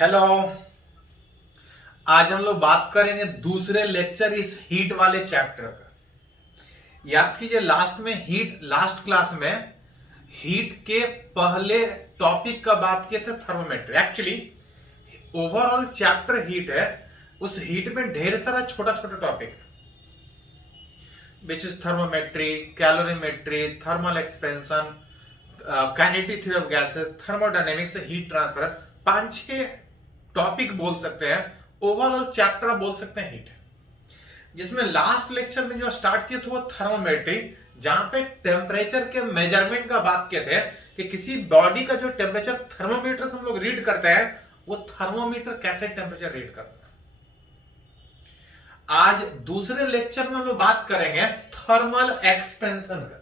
Hello. आज हम लोग बात करेंगे दूसरे लेक्चर इस हीट वाले चैप्टर का। याद कीजिए लास्ट क्लास में हीट के पहले टॉपिक का बात किए थे thermometry. Actually overall chapter heat है, उस हीट में ढेर सारा छोटा छोटा topic which is thermometry, calorimetry, thermal expansion, kinetic theory of gases, thermodynamics, heat transfer, 5-6 topic बोल सकते हैं। ओवरऑल चैप्टर बोल सकते हैं हीट, जिसमें लास्ट लेक्चर में जो स्टार्ट किए थे वो थर्मोमेट्री, जहां पे टेम्परेचर के मेजरमेंट का बात किए थे कि किसी बॉडी का जो टेम्परेचर थर्मोमीटर से हम लोग रीड करते हैं वो थर्मोमीटर कैसे टेम्परेचर रीड करता है। आज दूसरे लेक्चर में हम लोग बात करेंगे थर्मल एक्सपेंशन का।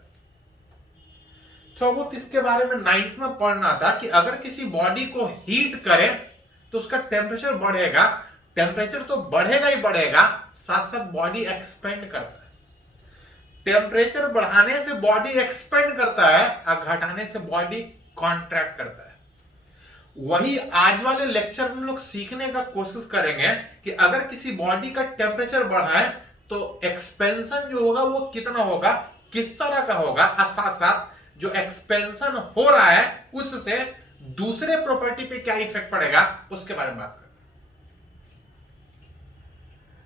थोड़ा बहुत इसके बारे में 9th में पढ़ना था कि अगर किसी बॉडी को हीट करें तो उसका टेम्परेचर बढ़ेगा। टेम्परेचर तो बढ़ेगा ही बढ़ेगा, साथ साथ बॉडी एक्सपेंड करता है। टेम्परेचर बढ़ाने से बॉडी एक्सपेंड करता है और घटाने से बॉडी कॉन्ट्रैक्ट करता है। वही आज वाले लेक्चर में लोग सीखने का कोशिश करेंगे कि अगर किसी बॉडी का टेम्परेचर बढ़ाए तो एक्सपेंशन जो होगा वो कितना होगा, किस तरह का होगा, और साथ साथ जो एक्सपेंशन हो रहा है उससे दूसरे प्रॉपर्टी पे क्या इफेक्ट पड़ेगा उसके बारे में बात करेंगे।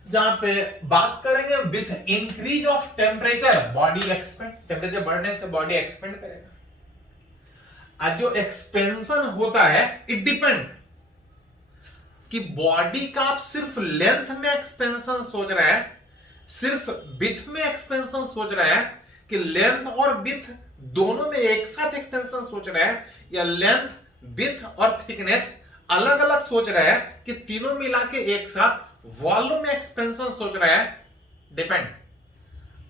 जहां पे बात करेंगे with increase of temperature body expand, temperature बढ़ने से बॉडी एक्सपेंड करेगा। आज जो एक्सपेंशन होता है इट डिपेंड कि बॉडी का आप सिर्फ लेंथ में एक्सपेंशन सोच रहे हैं, सिर्फ विथ में एक्सपेंशन सोच रहे हैं, कि लेंथ और विथ दोनों में एक साथ एक्सपेंशन सोच रहे हैं, या लेंथ विथ और थिकनेस अलग अलग सोच रहे हैं, कि तीनों मिला के एक साथ वॉल्यूम एक्सपेंशन सोच रहे हैं। डिपेंड।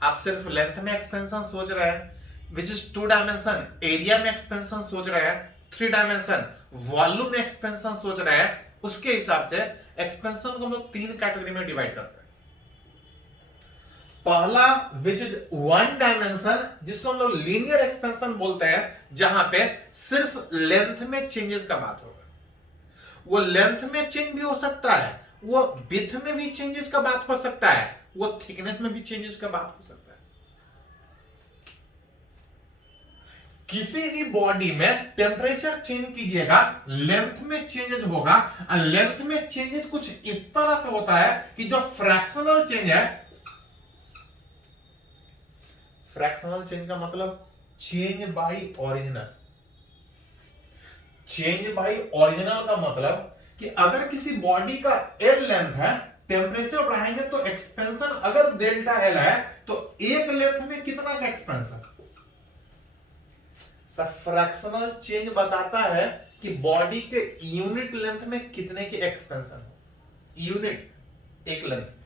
आप सिर्फ लेंथ में एक्सपेंशन सोच रहे हैं विच इज 2 डायमेंशन, एरिया में एक्सपेंशन सोच रहे हैं 3 डायमेंशन, वॉल्यूम में एक्सपेंशन सोच रहे हैं, उसके हिसाब से एक्सपेंशन को हम लोग 3 कैटेगरी में डिवाइड करते हैं। पहला विच इज 1 डायमेंशन, जिसको हम लोग लीनियर एक्सपेंशन बोलते हैं, जहां पे सिर्फ लेंथ में चेंजेस का बात होगा। वो लेंथ में चेंज भी हो सकता है, वो विड्थ में भी चेंजेस का बात हो सकता है, वो थिकनेस में भी चेंजेस का बात हो सकता है। किसी भी बॉडी में टेम्परेचर चेंज कीजिएगा, लेंथ में चेंजेस होगा, और लेंथ में चेंजेस कुछ इस तरह से होता है कि जो फ्रैक्शनल चेंज है, फ्रैक्शनल चेंज का मतलब change by original. Change by original का मतलब कि अगर किसी बॉडी का एल लेंथ है, टेम्परेचर बढ़ाएंगे तो एक्सपेंशन अगर डेल्टा एल है तो एक लेंथ में कितना का एक्सपेंशन। तो फ्रैक्शनल चेंज बताता है कि बॉडी के यूनिट लेंथ में कितने की एक्सपेंशन हो। यूनिट एक लेंथ।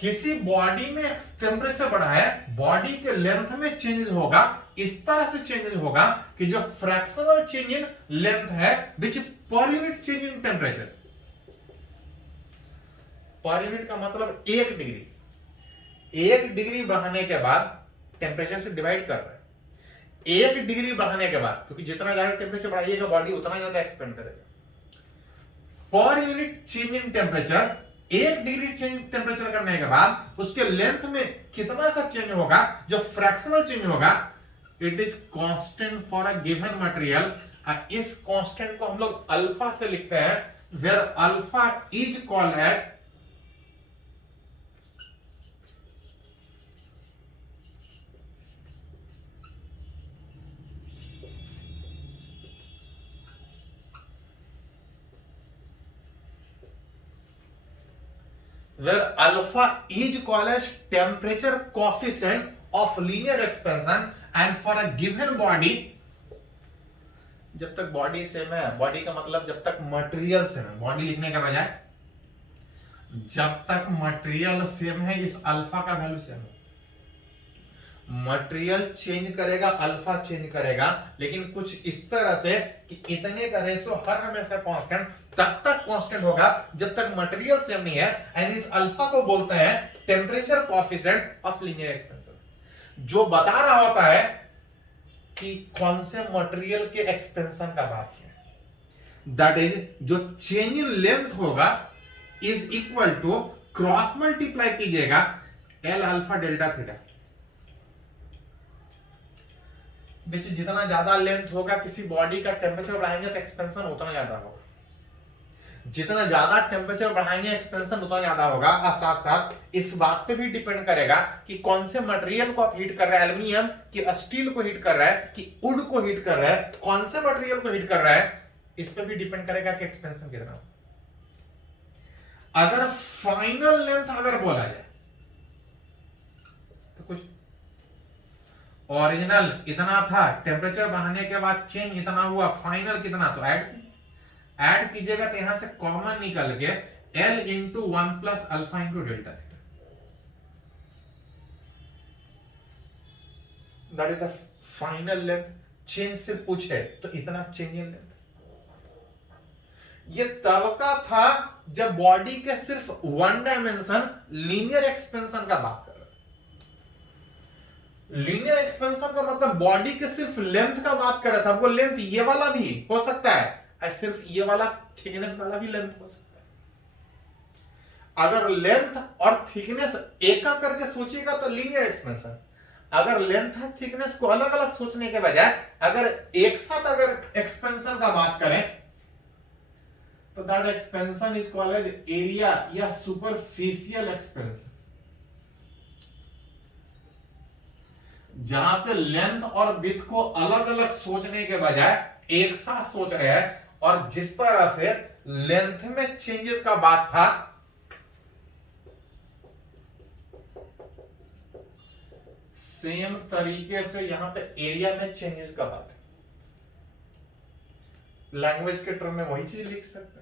किसी बॉडी में टेम्परेचर बढ़ाए, बॉडी के लेंथ में चेंज होगा, इस तरह से चेंज होगा कि जो फ्रैक्शनल चेंज इन लेंथ है which per unit change in temperature. Per unit का मतलब 1 डिग्री, 1 डिग्री बढ़ाने के बाद टेम्परेचर से डिवाइड कर रहे हैं। 1 डिग्री बढ़ाने के बाद, क्योंकि जितना ज्यादा टेम्परेचर बढ़ाइएगा बॉडी उतना ज्यादा एक्सपेंड करेगा। पर unit change in temperature, 1 degree change temperature करने के बाद उसके लेंथ में कितना का चेंज होगा, जो फ्रैक्शनल चेंज होगा, it is constant for a given material. इस कांस्टेंट को हम लोग अल्फा से लिखते हैं, where alpha is called as where alpha is called as temperature coefficient of linear expansion and for a given body, जब तक बॉडी सेम है, बॉडी का मतलब जब तक मटेरियल सेम है, बॉडी लिखने के बजाय जब तक मटेरियल सेम है इस अल्फा का वैल्यू सेम है। मटेरियल चेंज करेगा, अल्फा चेंज करेगा, लेकिन कुछ इस तरह से कि इतने का रेशो हर हमेशा कांस्टेंट तब तक कांस्टेंट होगा जब तक मटेरियल सेम नहीं है। एंड इस अल्फा को बोलते हैं temperature coefficient of linear expansion, जो बता रहा होता है कि कौन से मटेरियल के एक्सपेंशन का बात किया है। दैट इज जो चेंज इन लेंथ होगा is equal to cross multiply कीजिएगा एल अल्फा डेल्टा थीटा। देखिए जितना ज्यादा लेंथ होगा किसी बॉडी का टेम्परेचर बढ़ाएंगे तो एक्सपेंशन उतना ज्यादा होगा, जितना ज्यादा टेम्परेचर बढ़ाएंगे एक्सपेंशन उतना ज्यादा होगा। और साथ साथ इस बात पे भी डिपेंड करेगा कि कौन से मटेरियल को आप हीट कर रहे हैं, एल्युमिनियम कि स्टील को हीट कर रहा है कि वुड को हीट कर रहा है, कौन से मटेरियल को हीट कर रहा है, इस पे भी डिपेंड करेगा कि एक्सपेंशन कितना। अगर फाइनल लेंथ अगर बोला जाए तो कुछ ओरिजिनल इतना था, टेम्परेचर बढ़ाने के बाद चेंज इतना हुआ, फाइनल कितना, तो ऐड कीजिएगा तो यहां से कॉमन निकल के L into 1 plus alpha into delta theta, that is the final length. Change से पूछे तो इतना चेंज इन लेंथ। ये तब का था जब बॉडी के सिर्फ वन डायमेंशन लीनियर एक्सपेंशन का बात कर रहे। लीनियर एक्सपेंशन का मतलब बॉडी के सिर्फ लेंथ का बात कर रहा था। वो लेंथ ये वाला भी हो सकता है, सिर्फ ये वाला थिकनेस वाला भी लेंथ हो सकता है। अगर लेंथ और थिकनेस एक का करके सोचिएगा तो लीनियर एक्सपेंशन। अगर लेंथ और थिकनेस को अलग अलग सोचने के बजाय अगर एक साथ अगर एक्सपेंशन का बात करें तो that expansion is called area या सुपरफिशियल एक्सपेंशन। जहां पे लेंथ और विड्थ को अलग अलग सोचने के बजाय एक साथ सोच रहे हैं, और जिस तरह से लेंथ में चेंजेस का बात था सेम तरीके से यहां पे एरिया में चेंजेस का बात है। लैंग्वेज के टर्म में वही चीज लिख सकते हैं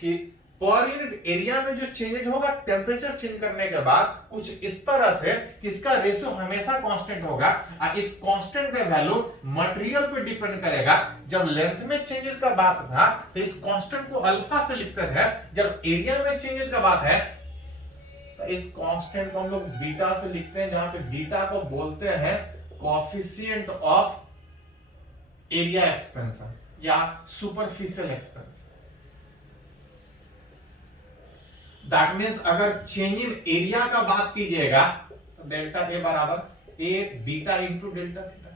कि पर यूनिट एरिया में जो चेंजेस होगा टेम्परेचर चेंज करने के बाद कुछ इस तरह से कि इसका रेशियो हमेशा कांस्टेंट होगा, और इस कांस्टेंट का वैल्यू मटेरियल पे डिपेंड करेगा। जब लेंथ में चेंजेस का बात था तो इस कांस्टेंट को अल्फा से लिखते थे, जब एरिया में चेंजेस का बात है तो इस कांस्टेंट को हम लोग बीटा से लिखते हैं, जहां पे बीटा को बोलते हैं कोएफिशिएंट ऑफ एरिया एक्सपेंशन या सुपरफिशियल एक्सपेंशन। दैट मीन्स अगर चेंज इन एरिया का बात कीजिएगा तो डेल्टा ए बराबर ए बीटा इंटू डेल्टा थीटा।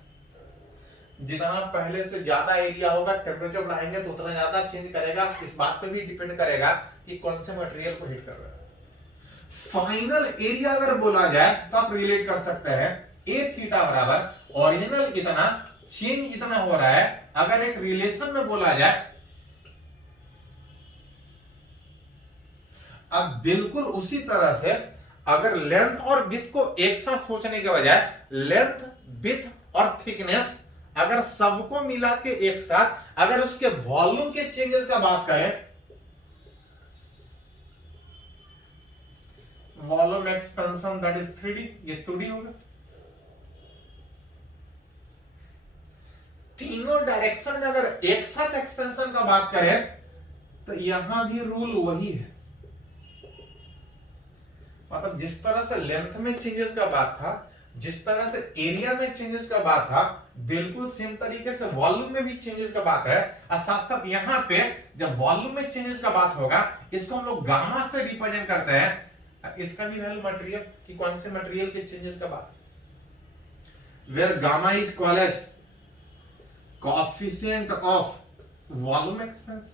जितना पहले से ज्यादा एरिया होगा टेम्परेचर बढ़ाएंगे तो उतना ज्यादा चेंज करेगा। इस बात पे भी डिपेंड करेगा कि कौन से मटेरियल को हीट कर रहा है। फाइनल एरिया अगर बोला जाए तो आप रिलेट कर सकते हैं ए थीटा बराबर ओरिजिनल इतना चेंज इतना हो रहा है। अगर एक रिलेशन में बोला जाए अब बिल्कुल उसी तरह से अगर लेंथ और विड्थ को एक साथ सोचने के बजाय लेंथ विड्थ और थिकनेस अगर सबको मिला के एक साथ अगर उसके वॉल्यूम के चेंजेस का बात करें, volume expansion that is 3D, ये 2D होगा। तीनों डायरेक्शन में अगर एक साथ एक्सपेंशन का बात करें तो यहां भी रूल वही है। मतलब जिस तरह से लेंथ में चेंजेस का बात था, जिस तरह से एरिया में चेंजेस का बात था, बिल्कुल सेम तरीके से वॉल्यूम में भी चेंजेस का बात है। और साथ साथ यहां पे जब वॉल्यूम में चेंजेस का बात होगा इसको हम लोग गामा से रिप्रेजेंट करते हैं। इसका भी वैल्यू मटेरियल कि कौन से मटेरियल के चेंजेस का बात, where gamma is called coefficient of volume expansion.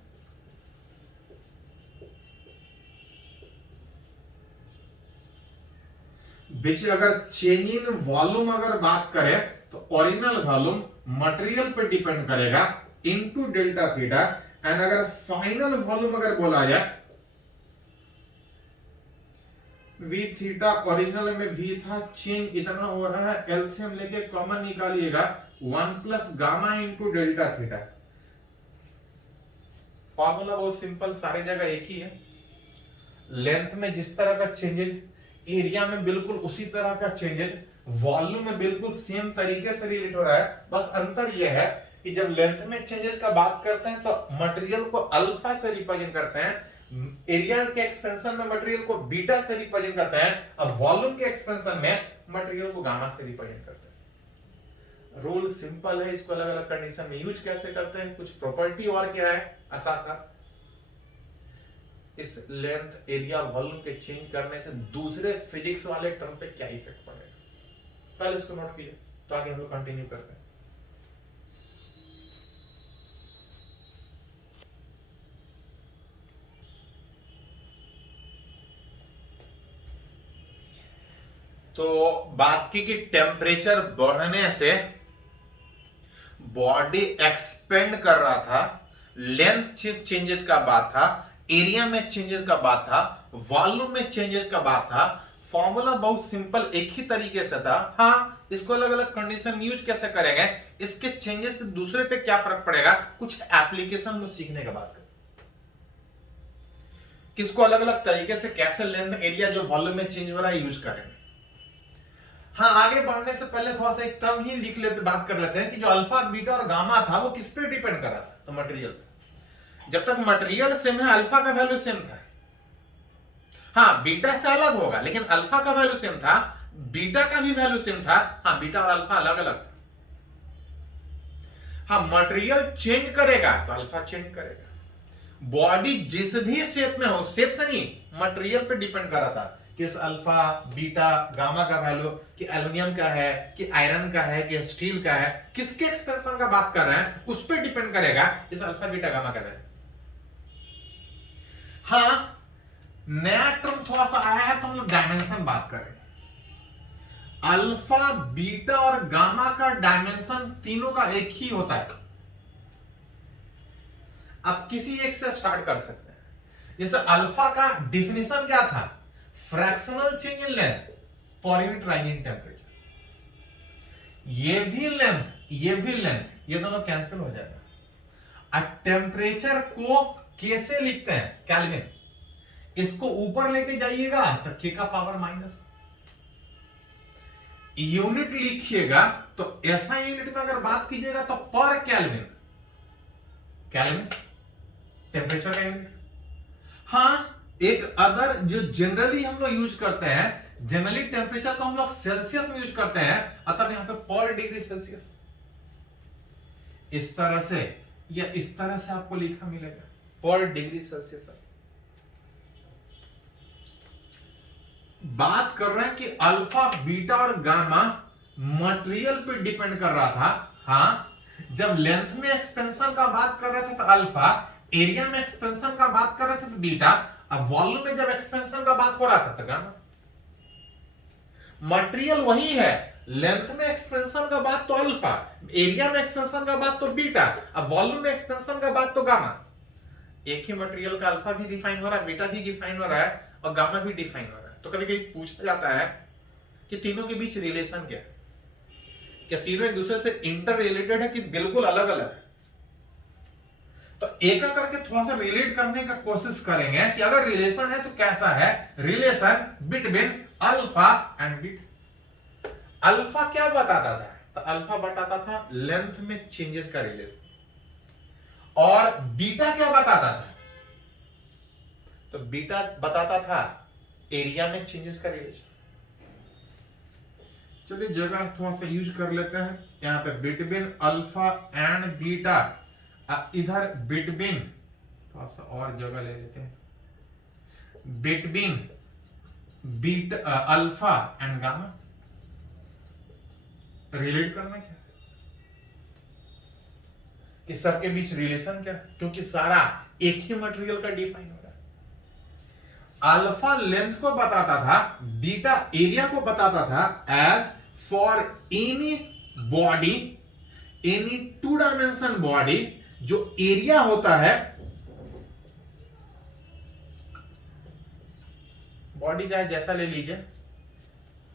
बीच अगर चेंज इन वॉल्यूम अगर बात करें तो ओरिजिनल वॉल्यूम मटेरियल पे डिपेंड करेगा इनटू डेल्टा थीटा। एंड अगर फाइनल वॉल्यूम अगर बोला जाए वी थीटा ओरिजिनल में वी था, चेंज इतना हो रहा है, एलसीएम लेके कॉमन निकालिएगा 1 plus gamma into delta theta. Formula बहुत सिंपल, सारी जगह एक ही है। लेंथ में जिस तरह का चेंजेस, एरिया में बिल्कुल उसी तरह का चेंजेस, वॉल्यूम में बिल्कुल सेम तरीके से रिलेट हो रहा है। बस अंतर यह है कि जब लेंथ में चेंजेस का बात करते हैं तो मटेरियल को अल्फा से रिप्रेजेंट करते हैं, एरिया के एक्सपेंशन में मटेरियल को बीटा से रिप्रेजेंट करते हैं, और वॉल्यूम के एक्सपेंशन में मटेरियल को गामा से रिप्रेजेंट करते हैं। रूल सिंपल है, इसको अलग अलग कंडीशन में यूज कैसे करते हैं, कुछ प्रॉपर्टी और क्या है असासा, इस लेंथ एरिया वॉल्यूम के चेंज करने से दूसरे फिजिक्स वाले टर्म पे क्या इफेक्ट पड़ेगा, पहले इसको नोट कीजिए, तो आगे हम लोग कंटिन्यू करते हैं। तो बात की कि टेम्परेचर बढ़ने से बॉडी एक्सपेंड कर रहा था, लेंथ चेंजेस का बात था, एरिया में चेंजेस का बात था, वॉल्यूम में चेंजेस का बात था। फॉर्मूला बहुत सिंपल एक ही तरीके से था। हाँ, इसको अलग अलग कंडीशन यूज कैसे करेंगे, इसके चेंजेस से दूसरे पे क्या फर्क पड़ेगा, कुछ एप्लीकेशन में सीखने के बाद किसको अलग अलग तरीके से कैसे लेंथ एरिया जो वॉल्यूम में चेंज हो रहा है यूज करेंगे। हाँ, आगे बढ़ने से पहले थोड़ा सा एक टर्म ही लिख लेते, बात कर लेते हैं कि जो अल्फा बीटा और गामा था वो किस पे डिपेंड कर रहा था, तो मटेरियल। जब तक मटेरियल सेम है अल्फा का वैल्यू सेम था। हाँ, बीटा से अलग होगा लेकिन अल्फा का वैल्यू सेम था, बीटा का भी वैल्यू सेम था। हाँ, बीटा और अल्फा अलग अलग था। हाँ, मटेरियल चेंज करेगा तो अल्फा चेंज करेगा। बॉडी जिस भी शेप में हो, शेप से नहीं मटेरियल पे डिपेंड कर रहा था, किस अल्फा बीटा गामा का वैल्यू, कि एल्युमिनियम का है कि आयरन का है कि स्टील का है, किसके एक्सपेंशन का बात कर रहे हैं उस पर डिपेंड करेगा इस अल्फा बीटा गामा का वैल्यू। हाँ, नया टर्म थोड़ा सा आया है तो हम लोग डायमेंशन बात करेंगे। अल्फा बीटा और गामा का डायमेंशन तीनों का एक ही होता है। आप किसी एक से स्टार्ट कर सकते हैं। जैसे अल्फा का डिफिनेशन क्या था, fractional change in length per unit rise in temperature. ये भी लेंथ ये भी लेंथ, ये दोनों कैंसिल हो जाएगा। अब टेम्परेचर को कैसे लिखते हैं, केल्विन। इसको ऊपर लेके जाइएगा तो के का पावर माइनस, यूनिट लिखिएगा तो ऐसा यूनिट में अगर बात कीजिएगा तो पर केल्विन, केल्विन टेम्परेचर का यूनिट। हाँ, एक अदर जो जनरली हम लोग यूज करते हैं, जनरली टेम्परेचर को हम लोग सेल्सियस में यूज करते हैं, अतः यहां पे पर डिग्री सेल्सियस। इस तरह से या इस तरह से आपको लिखा मिलेगा पर डिग्री सेल्सियस। बात कर रहे हैं कि अल्फा बीटा और गामा मटेरियल पे डिपेंड कर रहा था। हाँ, जब लेंथ में एक्सपेंशन का बात कर रहे थे तो अल्फा, एरिया में एक्सपेंशन का बात कर रहे थे तो बीटा, अब वॉल्यूम में जब एक्सपेंशन का बात हो रहा था तो गामा। मटेरियल वही है, लेंथ में एक्सपेंशन का बात तो अल्फा, एरिया में एक्सपेंशन का बात तो बीटा, अब वॉल्यूम में एक्सपेंशन का बात तो गामा। एक ही मटेरियल का अल्फा भी डिफाइन हो रहा है, बीटा भी डिफाइन हो रहा है और गामा भी डिफाइन हो रहा है। तो कभी कभी पूछा जाता है कि तीनों के बीच रिलेशन क्या है, क्या तीनों एक दूसरे से इंटर रिलेटेड है कि बिल्कुल अलग अलग है। तो एक करके थोड़ा सा रिलेट करने का कोशिश करेंगे कि अगर रिलेशन है तो कैसा है relation between alpha and beta. Alpha क्या बताता था, तो अल्फा बताता था लेंथ में चेंजेस का रिलेशन, और बीटा क्या बताता था, तो बीटा बताता था एरिया में चेंजेस का रिलेशन। चलिए जगह थोड़ा सा यूज कर लेते हैं, यहां पे बिटवीन अल्फा एंड बीटा, इधर बिटवीन थोड़ा सा और जगह ले लेते हैं, between beta alpha and gamma. Relate करना क्या, इस सबके बीच रिलेशन क्या, क्योंकि सारा एक ही मटेरियल का डिफाइन हो रहा है। अल्फा लेंथ को बताता था, बीटा एरिया को बताता था। As for any body, any two dimension body, जो एरिया होता है, बॉडी चाहे जैसा ले लीजिए,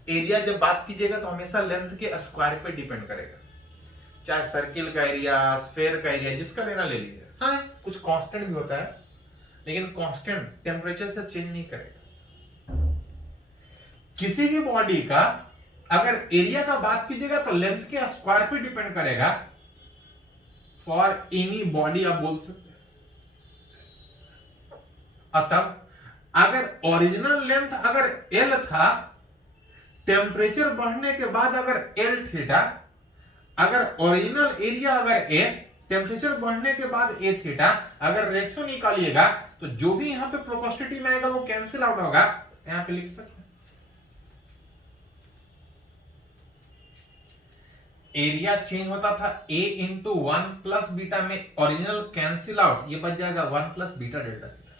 एरिया जब बात कीजिएगा तो हमेशा लेंथ के स्क्वायर पे डिपेंड करेगा, चाहे सर्किल का एरिया, स्फेयर का एरिया, जिसका लेना ले लीजिए। हाँ, कुछ कांस्टेंट भी होता है लेकिन कांस्टेंट टेम्परेचर से चेंज नहीं करेगा। किसी भी बॉडी का अगर एरिया का बात कीजिएगा तो लेंथ के स्क्वायर पे डिपेंड करेगा। फॉर एनी बॉडी आप बोल सकते हैं। अतः अगर ओरिजिनल लेंथ अगर एल था, टेम्परेचर बढ़ने के बाद अगर एल थीटा, अगर ओरिजिनल एरिया अगर ए, टेम्परेचर बढ़ने के बाद ए थीटा, अगर रेशियो निकालिएगा तो जो भी यहां पे प्रोपोर्शनलिटी में आएगा वो कैंसिल आउट होगा, यहां पे लिख सकते हैं एरिया चेंज होता था a इंटू 1 प्लस बीटा में, ओरिजिनल कैंसिल आउट, ये बच जाएगा 1 plus beta delta theta,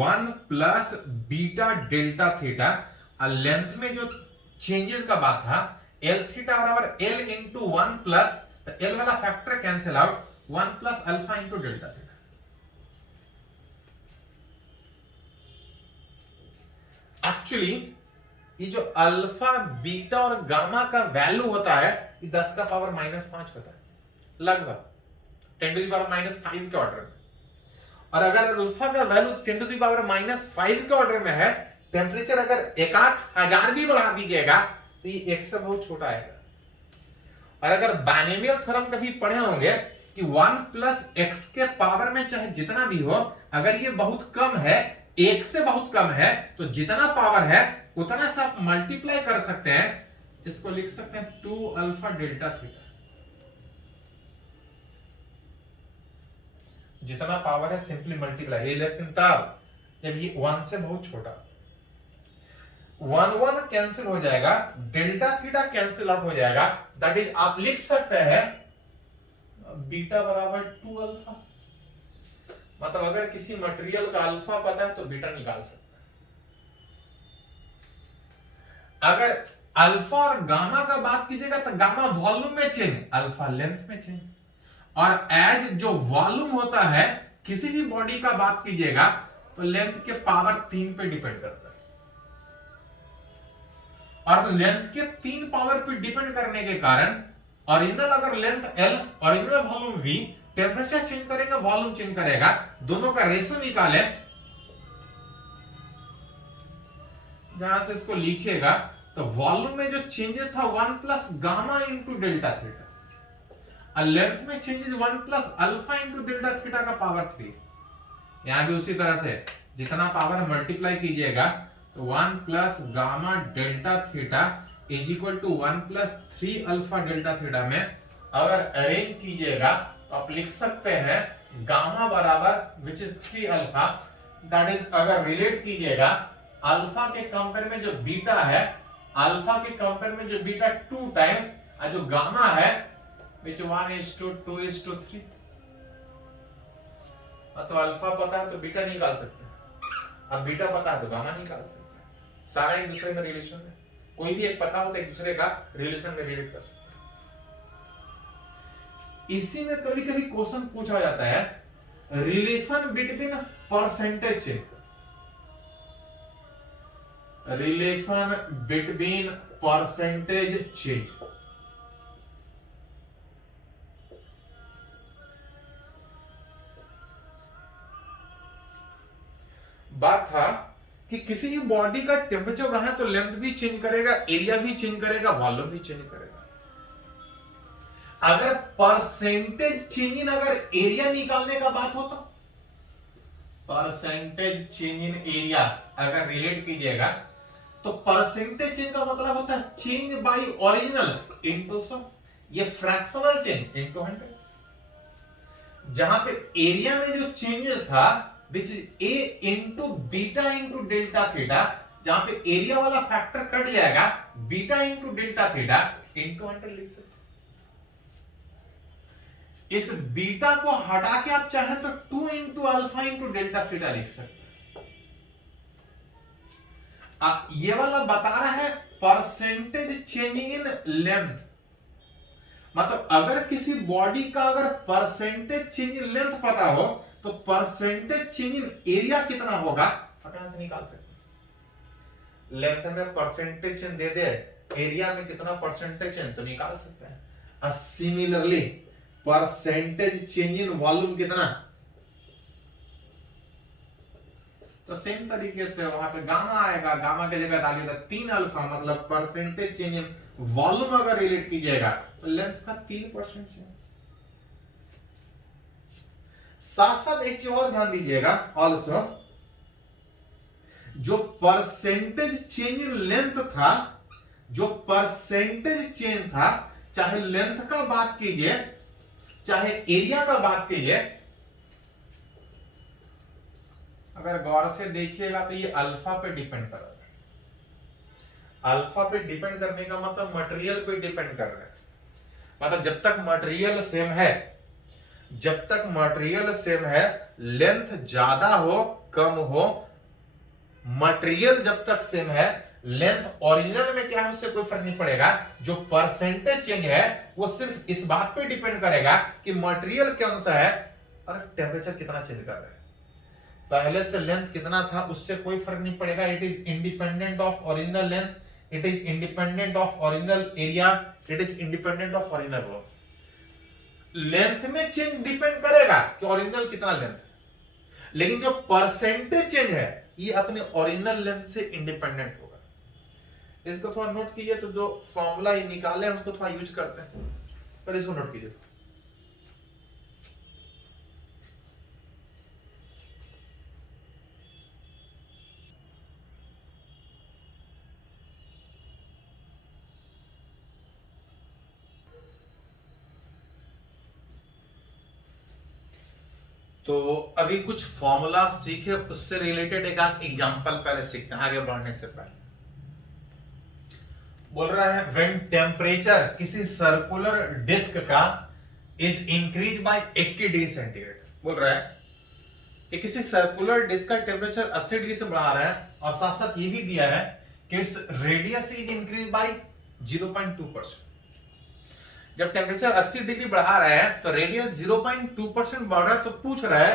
1 plus beta delta theta. और लेंथ में जो चेंजेस का बात था, एल थीटा बराबर एल इंटू 1 प्लस, तो एल वाला factor cancel out, 1 plus alpha into delta theta. Actually ये जो अल्फा बीटा और गामा का वैल्यू होता है ये 10 का पावर -5 होता है, लगभग 10 टू द पावर -5 के ऑर्डर में। और अगर अल्फा का वैल्यू 10 टू द पावर -5 के ऑर्डर में है, टेम्परेचर अगर 1000 भी बढ़ा दीजिएगा तो ये 1 से बहुत छोटा आएगा। और अगर बाइनोमियल थ्योरम कभी पढ़े होंगे कि 1 प्लस एक्स के पावर में चाहे जितना भी हो, अगर ये बहुत कम है, 1 से बहुत कम है, तो जितना पावर है उतना से आप मल्टीप्लाई कर सकते हैं, इसको लिख सकते हैं 2 अल्फा डेल्टा थीटा। जितना पावर है सिंपली मल्टीप्लाई, ये लेकिन तब जब ये 1 से बहुत छोटा, 1 कैंसिल हो जाएगा, डेल्टा थीटा कैंसिल आउट हो जाएगा, दैट इज आप लिख सकते हैं बीटा बराबर 2 अल्फा। मतलब अगर किसी मटेरियल का अल्फा पता है तो बीटा निकाल सकते हैं। अगर अल्फा और गामा का बात कीजिएगा तो गामा वॉल्यूम में चेंज, अल्फा लेंथ में चेंज। और एज जो वॉल्यूम होता है किसी भी बॉडी का बात कीजिएगा तो लेंथ के पावर 3 पे डिपेंड करता है। और लेंथ के 3 पावर पे डिपेंड करने के कारण ओरिजिनल अगर length L, original volume V, temperature change करेगा, वॉल्यूम चेंज करेगा, दोनों का रेशियो निकाले, जहां से इसको लिखिएगा तो वॉल्यूम में जो चेंजेस था 1 plus gamma into delta theta, और लेंथ में changes 1 plus alpha into delta theta का पावर 3। यहां भी उसी तरह से जितना पावर मल्टीप्लाई कीजिएगा तो 1 plus gamma delta theta is equal to 1 plus 3 alpha delta theta में अगर अरेंज कीजिएगा तो आप लिख सकते हैं गामा बराबर which is 3 alpha, that is अगर रिलेट कीजिएगा अल्फा के कंपेयर में जो बीटा है, अल्फा के कंपेयर में जो बीटा 2 टाइम्स, और जो गामा है which 1:2:3। तो अल्फा पता है तो बीटा निकाल सकते हैं, अब बीटा पता है तो गामा निकाल सकते हैं। सारा एक दूसरे में रिलेशन है, कोई भी एक पता हो तो एक दूसरे का रिलेशन में रिलेट कर सकते हैं। इसी में कभी कभी क्वेश्चन पूछा जाता है relation between percentage change, relation between percentage change. बात था कि किसी भी बॉडी का टेम्परेचर बढ़ा है तो लेंथ भी चेंज करेगा, एरिया भी चेंज करेगा, वॉल्यूम भी चेंज करेगा। अगर परसेंटेज चेंज इन अगर एरिया निकालने का बात हो तो परसेंटेज चेंज इन एरिया अगर रिलेट कीजिएगा तो परसेंटेज चेंज का मतलब होता है change by original into some, ये फ्रैक्शनल चेंज इनटू 100। जहां पे एरिया में जो चेंजेस था which is a into beta into delta theta, जहां पे एरिया वाला फैक्टर कट जाएगा, beta into delta theta into 100 लिख सकते। इस बीटा को हटा के आप चाहें तो 2 into alpha into delta theta लिख सकते हैं। ये वाला बता रहा है परसेंटेज चेंज इन लेंथ, मतलब अगर किसी बॉडी का अगर परसेंटेज चेंज इन लेंथ पता हो तो परसेंटेज चेंज इन एरिया कितना होगा आप यहां से निकाल सकते हैं। लेंथ में परसेंटेज चेंज दे दे, एरिया में कितना परसेंटेज चेंज तो निकाल सकते हैं। Similarly percentage change in volume कितना, तो सेम तरीके से वहां पे गामा आएगा, गामा की जगह डालिएगा 3 अल्फा, मतलब परसेंटेज चेंज इन वॉल्यूम अगर रिलेट कीजिएगा तो लेंथ का 3% चेंज। साथ साथ एक चीज और ध्यान दीजिएगा, ऑल्सो जो परसेंटेज चेंज इन लेंथ था जो परसेंटेज चेंज था, चाहे लेंथ का बात कीजिए चाहे एरिया का बात कीजिए, अगर गौर से देखिएगा तो ये अल्फा पे डिपेंड कर रहा है। अल्फा पे डिपेंड करने का मतलब मटेरियल पे डिपेंड कर रहा है। मतलब जब तक मटेरियल सेम है, जब तक मटेरियल सेम है, लेंथ ज्यादा हो कम हो, मटेरियल जब तक सेम है, लेंथ ओरिजिनल में क्या है उससे कोई फर्क नहीं पड़ेगा। जो परसेंटेज चेंज है वो सिर्फ इस बात पे डिपेंड करेगा कि मटेरियल कौन सा है और टेम्परेचर कितना चेंज कर रहा है। पहले से लेंथ कितना था उससे कोई फर्क नहीं पड़ेगा। It is independent of original length, it is independent of original area, it is independent of original volume. Length में चेंज डिपेंड करेगा कि ओरिजिनल कितना लेंथ है, लेकिन जो परसेंटेज चेंज है ये अपने ओरिजिनल लेंथ से इंडिपेंडेंट होगा। इसको थोड़ा नोट कीजिए। तो जो फॉर्मूला ये निकाले हैं उसको थोड़ा यूज करते हैं, पर इसको नोट कीजिए। तो अभी कुछ फॉर्मूला सीखे, उससे रिलेटेड एक आध एग्जांपल पहले सीखते हैं आगे बढ़ने से पहले। बोल रहा है व्हेन टेम्परेचर किसी सर्कुलर डिस्क का is increase by 80 degree centigrade. बोल रहा है कि किसी सर्कुलर डिस्क का टेम्परेचर 80 डिग्री से बढ़ा रहा है और साथ साथ ये भी दिया है कि its radius is increase by 0.2%। जब टेम्परेचर 80 डिग्री बढ़ा रहा है तो रेडियस 0.2% बढ़ रहा है, तो पूछ रहा है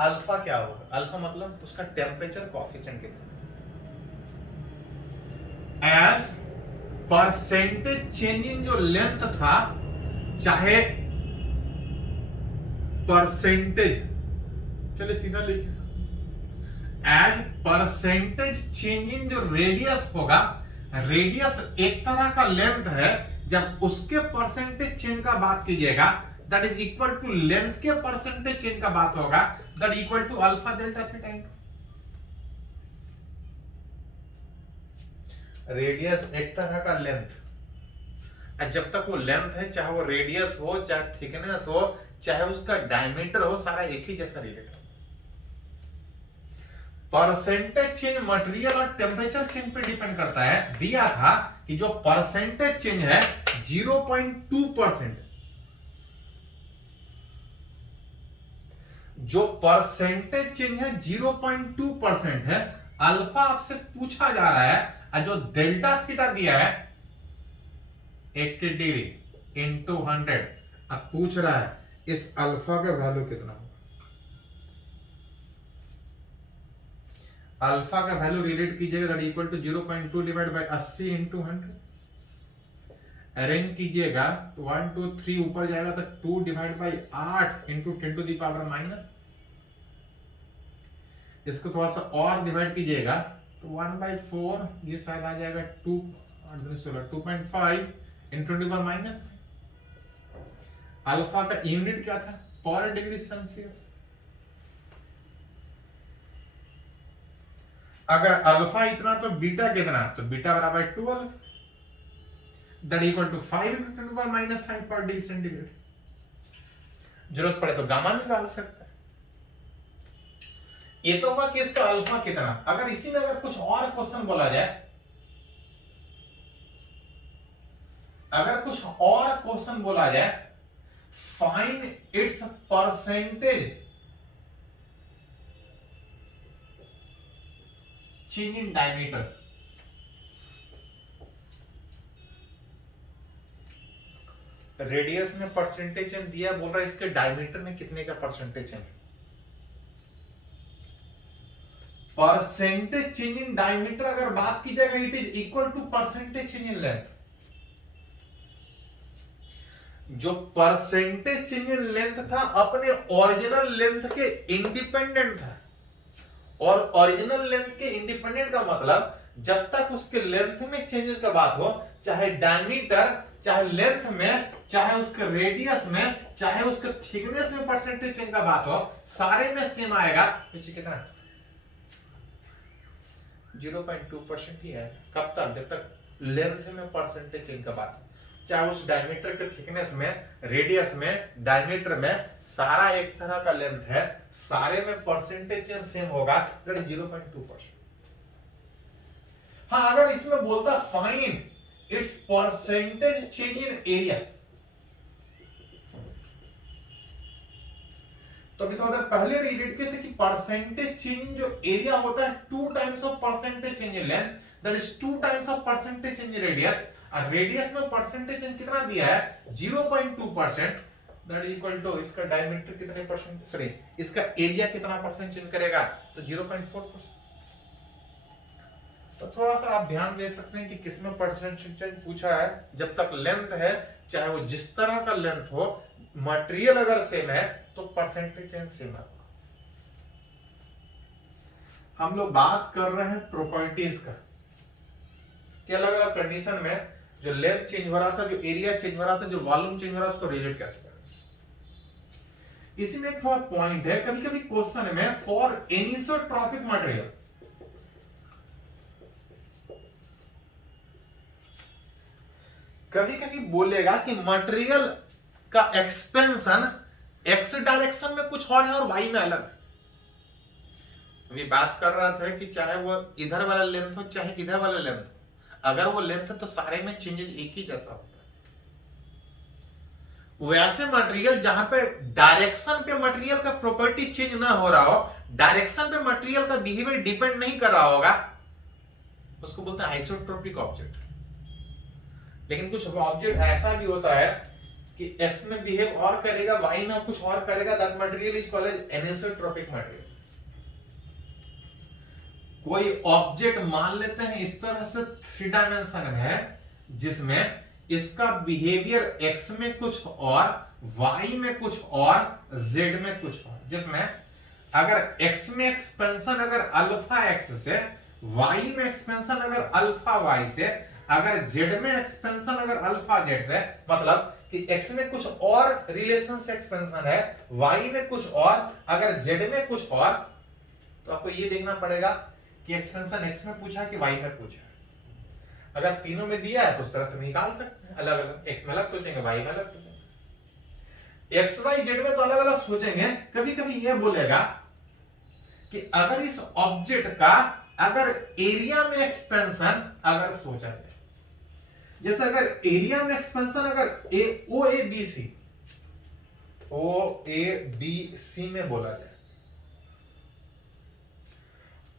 अल्फा क्या होगा। अल्फा मतलब उसका टेम्परेचर कोएफिशिएंट कितना। एज परसेंटेज चेंज इन जो लेंथ था, चाहे परसेंटेज, चलिए सीधा लिखिए, एज परसेंटेज चेंज इन जो रेडियस होगा, रेडियस एक तरह का लेंथ है, जब उसके परसेंटेज चेंज का बात कीजिएगा that is equal to length के परसेंटेज चेंज का बात होगा, that equal to alpha delta theta into radius. एक तरह का लेंथ, जब तक वो लेंथ है, चाहे वो रेडियस हो, चाहे थिकनेस हो, चाहे उसका डायमीटर हो, सारा एक ही जैसा रिलेटेड। परसेंटेज चेंज मटेरियल और टेम्परेचर चेंज पे डिपेंड करता है। दिया था कि जो परसेंटेज चेंज है 0.2%, जो परसेंटेज चेंज है 0.2% है। अल्फा आपसे पूछा जा रहा है और जो डेल्टा थीटा दिया है 80 डिग्री इंटू 100, अब पूछ रहा है इस अल्फा का वैल्यू कितना होगा। अल्फा का वैल्यू रिलेट कीजिएगा that equal to 0.2 divide by 80 into 100। Arrange कीजिएगा तो 1 2 3 ऊपर जाएगा तो 2 divide by 8 into 10 to the power minus. इसको थोड़ा सा और डिवाइड कीजिएगा तो 1/4, ये शायद आ जाएगा 2 2.5 इंटू 10 पावर माइनस। अल्फा का यूनिट क्या था? पर डिग्री सेल्सियस। अगर अल्फा इतना तो बीटा कितना? तो बीटा बराबर 12 that equal to 5 into 10 power minus 5 पर डिग्री सेंटीग्रेड। जरूरत पड़े तो गामा निकाल सकते हैं। ये तो हुआ कि इसका अल्फा कितना। अगर इसी में अगर कुछ और क्वेश्चन बोला जाए, अगर कुछ और क्वेश्चन बोला जाए, find its percentage change in diameter. Radius में परसेंटेज चेंज दिया, बोल रहा है इसके डायमीटर में कितने का percentage change. Percentage change in diameter अगर बात की जाएगा, it is equal to percentage change in length. जो परसेंटेज चेंज इन लेंथ था अपने ओरिजिनल लेंथ के इंडिपेंडेंट था, और ओरिजिनल लेंथ के इंडिपेंडेंट का मतलब जब तक उसके लेंथ में चेंजेस का बात हो, चाहे डायमीटर, चाहे लेंथ में, चाहे उसके रेडियस में, चाहे उसके थिकनेस में परसेंटेज चेंज का बात हो, सारे में सेम आएगा। पीछे कितना 0.2% ही है। कब तक? जब तक लेंथ में परसेंटेज चेंज का बात, चाहे उस डायमीटर के थिकनेस में, रेडियस में, डायमीटर में, सारा एक तरह का लेंथ है, सारे में परसेंटेज चेंज सेम होगा, दैट इज 0.2%। हाँ, अगर इसमें बोलता फाइंड इट्स परसेंटेज चेंज इन एरिया, तो अभी थोड़ा देर पहले रीड किए थे कि परसेंटेज चेंज जो एरिया होता है 2 times of percentage change in length, that is 2 times of percentage change in radius, और रेडियस में परसेंटेज चेंज कितना दिया है 0.2%, दैट इज इक्वल टू इसका डायमीटर कितने परसेंट, सॉरी इसका एरिया कितना परसेंट चेंज करेगा, तो 0.4%। तो थोड़ा सा आप ध्यान दे सकते हैं कि किसमें परसेंटेज चेंज पूछा है, जब तक लेंथ है, चाहे वो जिस तरह का लेंथ हो, मटेरियल अगर सेम है तो परसेंटेज चेंज सेम है। हम लोग बात कर रहे हैं प्रॉपर्टीज का, कि अलग अलग कंडीशन में जो लेंथ चेंज हो रहा था, जो एरिया चेंज हो रहा था, जो वॉल्यूम चेंज हो रहा था, उसको रिलेट कैसे करें। इसी में एक थोड़ा पॉइंट है, कभी कभी क्वेश्चन में फॉर एनिसोट्रॉपिक मटेरियल, कभी कभी बोलेगा कि मटेरियल का एक्सपेंशन एक्स डायरेक्शन में कुछ और है और वाई में अलग। अभी बात कर रहा था कि चाहे वो इधर वाला लेंथ हो चाहे इधर वाला लेंथ हो, अगर वो लेंथ है तो सारे में चेंजेस एक ही जैसा होता है। वैसे मटेरियल जहां पे डायरेक्शन पे मटेरियल का प्रॉपर्टी चेंज ना हो रहा हो, डायरेक्शन पे मटेरियल का बिहेवियर डिपेंड नहीं कर रहा होगा, उसको बोलते हैं आइसोट्रोपिक ऑब्जेक्ट। लेकिन कुछ ऑब्जेक्ट ऐसा भी होता है कि एक्स में बिहेव और करेगा, वाई में कुछ और करेगा, that material is called as anisotropic material. कोई ऑब्जेक्ट मान लेते हैं इस तरह से 3 डायमेंशन है, जिसमें इसका बिहेवियर एक्स में कुछ और, वाई में कुछ और, जेड में कुछ और, जिसमें अगर एक्स में एक्सपेंशन अगर अल्फा एक्स से, वाई में एक्सपेंशन अगर अल्फा वाई से, अगर जेड में एक्सपेंशन अगर अल्फा जेड से, मतलब कि x में कुछ और रिलेशन से एक्सपेंशन है, y में कुछ और, अगर z में कुछ और, तो आपको ये देखना पड़ेगा कि एक्सपेंशन x में पूछा कि y में पूछा। अगर तीनों में दिया है तो उस तरह से निकाल सकते हैं, अलग अलग, x में अलग सोचेंगे, y में अलग सोचेंगे, x y z में तो अलग अलग सोचेंगे। कभी कभी यह बोलेगा कि अगर इस ऑब्जेक्ट का अगर एरिया में एक्सपेंशन अगर सोचा जाए, जैसे अगर एरिया में एक्सपेंशन अगर ओ ए बी सी में बोला जाए,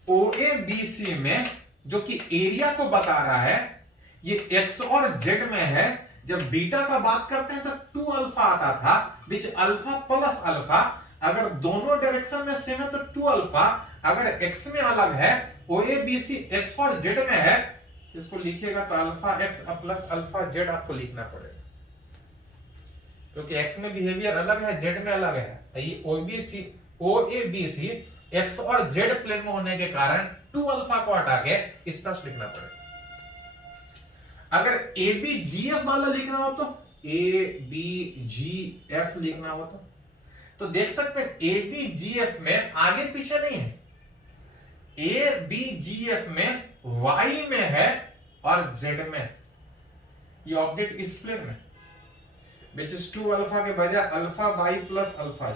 ओ ए बी सी में जो कि एरिया को बता रहा है, ये एक्स और जेड में है। जब बीटा का बात करते हैं तो 2 अल्फा आता था, विच अल्फा प्लस अल्फा, अगर दोनों डायरेक्शन में सेम है तो 2 अल्फा, अगर एक्स में अलग है, ओ ए बी सी एक्स और जेड में है, इसको लिखिएगा तो alpha x plus alpha Z आपको लिखना पड़ेगा, क्योंकि एक्स में बिहेवियर अलग है, जेड में अलग है। ये ओ ए बी सी एक्स और जेड प्लेन में होने के कारण 2 अल्फा को हटा के इस तरह लिखना पड़ेगा। अगर ए बी जी एफ वाला लिखना हो तो ए बी जी एफ लिखना हो तो देख सकते हैं ए बी जी एफ में आगे पीछे नहीं है, ए बी जी एफ में y में है और z में, ये ऑब्जेक्ट इस प्लेन में, which is 2 अल्फा के बजाय alpha y plus alpha z,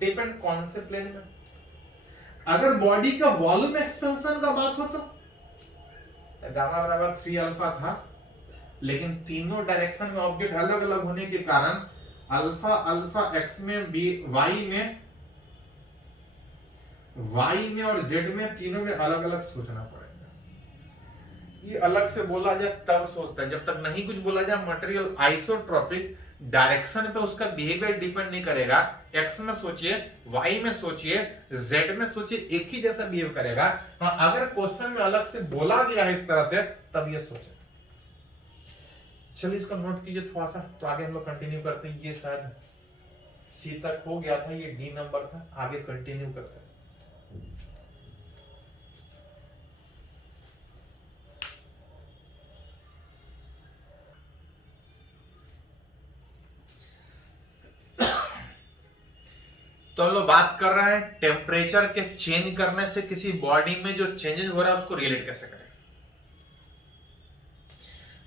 depend कौन से प्लेन में। अगर बॉडी का वॉल्यूम एक्सपेंशन का बात हो तो गामा बराबर 3 अल्फा था, लेकिन तीनों डायरेक्शन में ऑब्जेक्ट अलग अलग होने के कारण अल्फा अल्फा एक्स में, वाई में और जेड में, तीनों में अलग अलग सोचना पड़ेगा। ये अलग से बोला जाए तब सोचते हैं, जब तक नहीं कुछ बोला जाए मटेरियल आइसोट्रोपिक, डायरेक्शन पे उसका बिहेवियर डिपेंड नहीं करेगा। एक्स में सोचिए, वाई में सोचिए, जेड में सोचिए, एक ही जैसा बिहेव करेगा। हाँ, अगर क्वेश्चन में अलग से बोला गया है इस तरह से, तब ये सोचे। चलिए इसको नोट कीजिए थोड़ा सा, तो आगे हम लोग कंटिन्यू करते हैं। ये शायद सी तक हो गया था, ये डी नंबर था, आगे कंटिन्यू करते हैं। तो हम लोग बात कर रहे हैं टेम्परेचर के चेंज करने से किसी बॉडी में जो चेंजेस हो रहा है उसको रिलेट कैसे करें।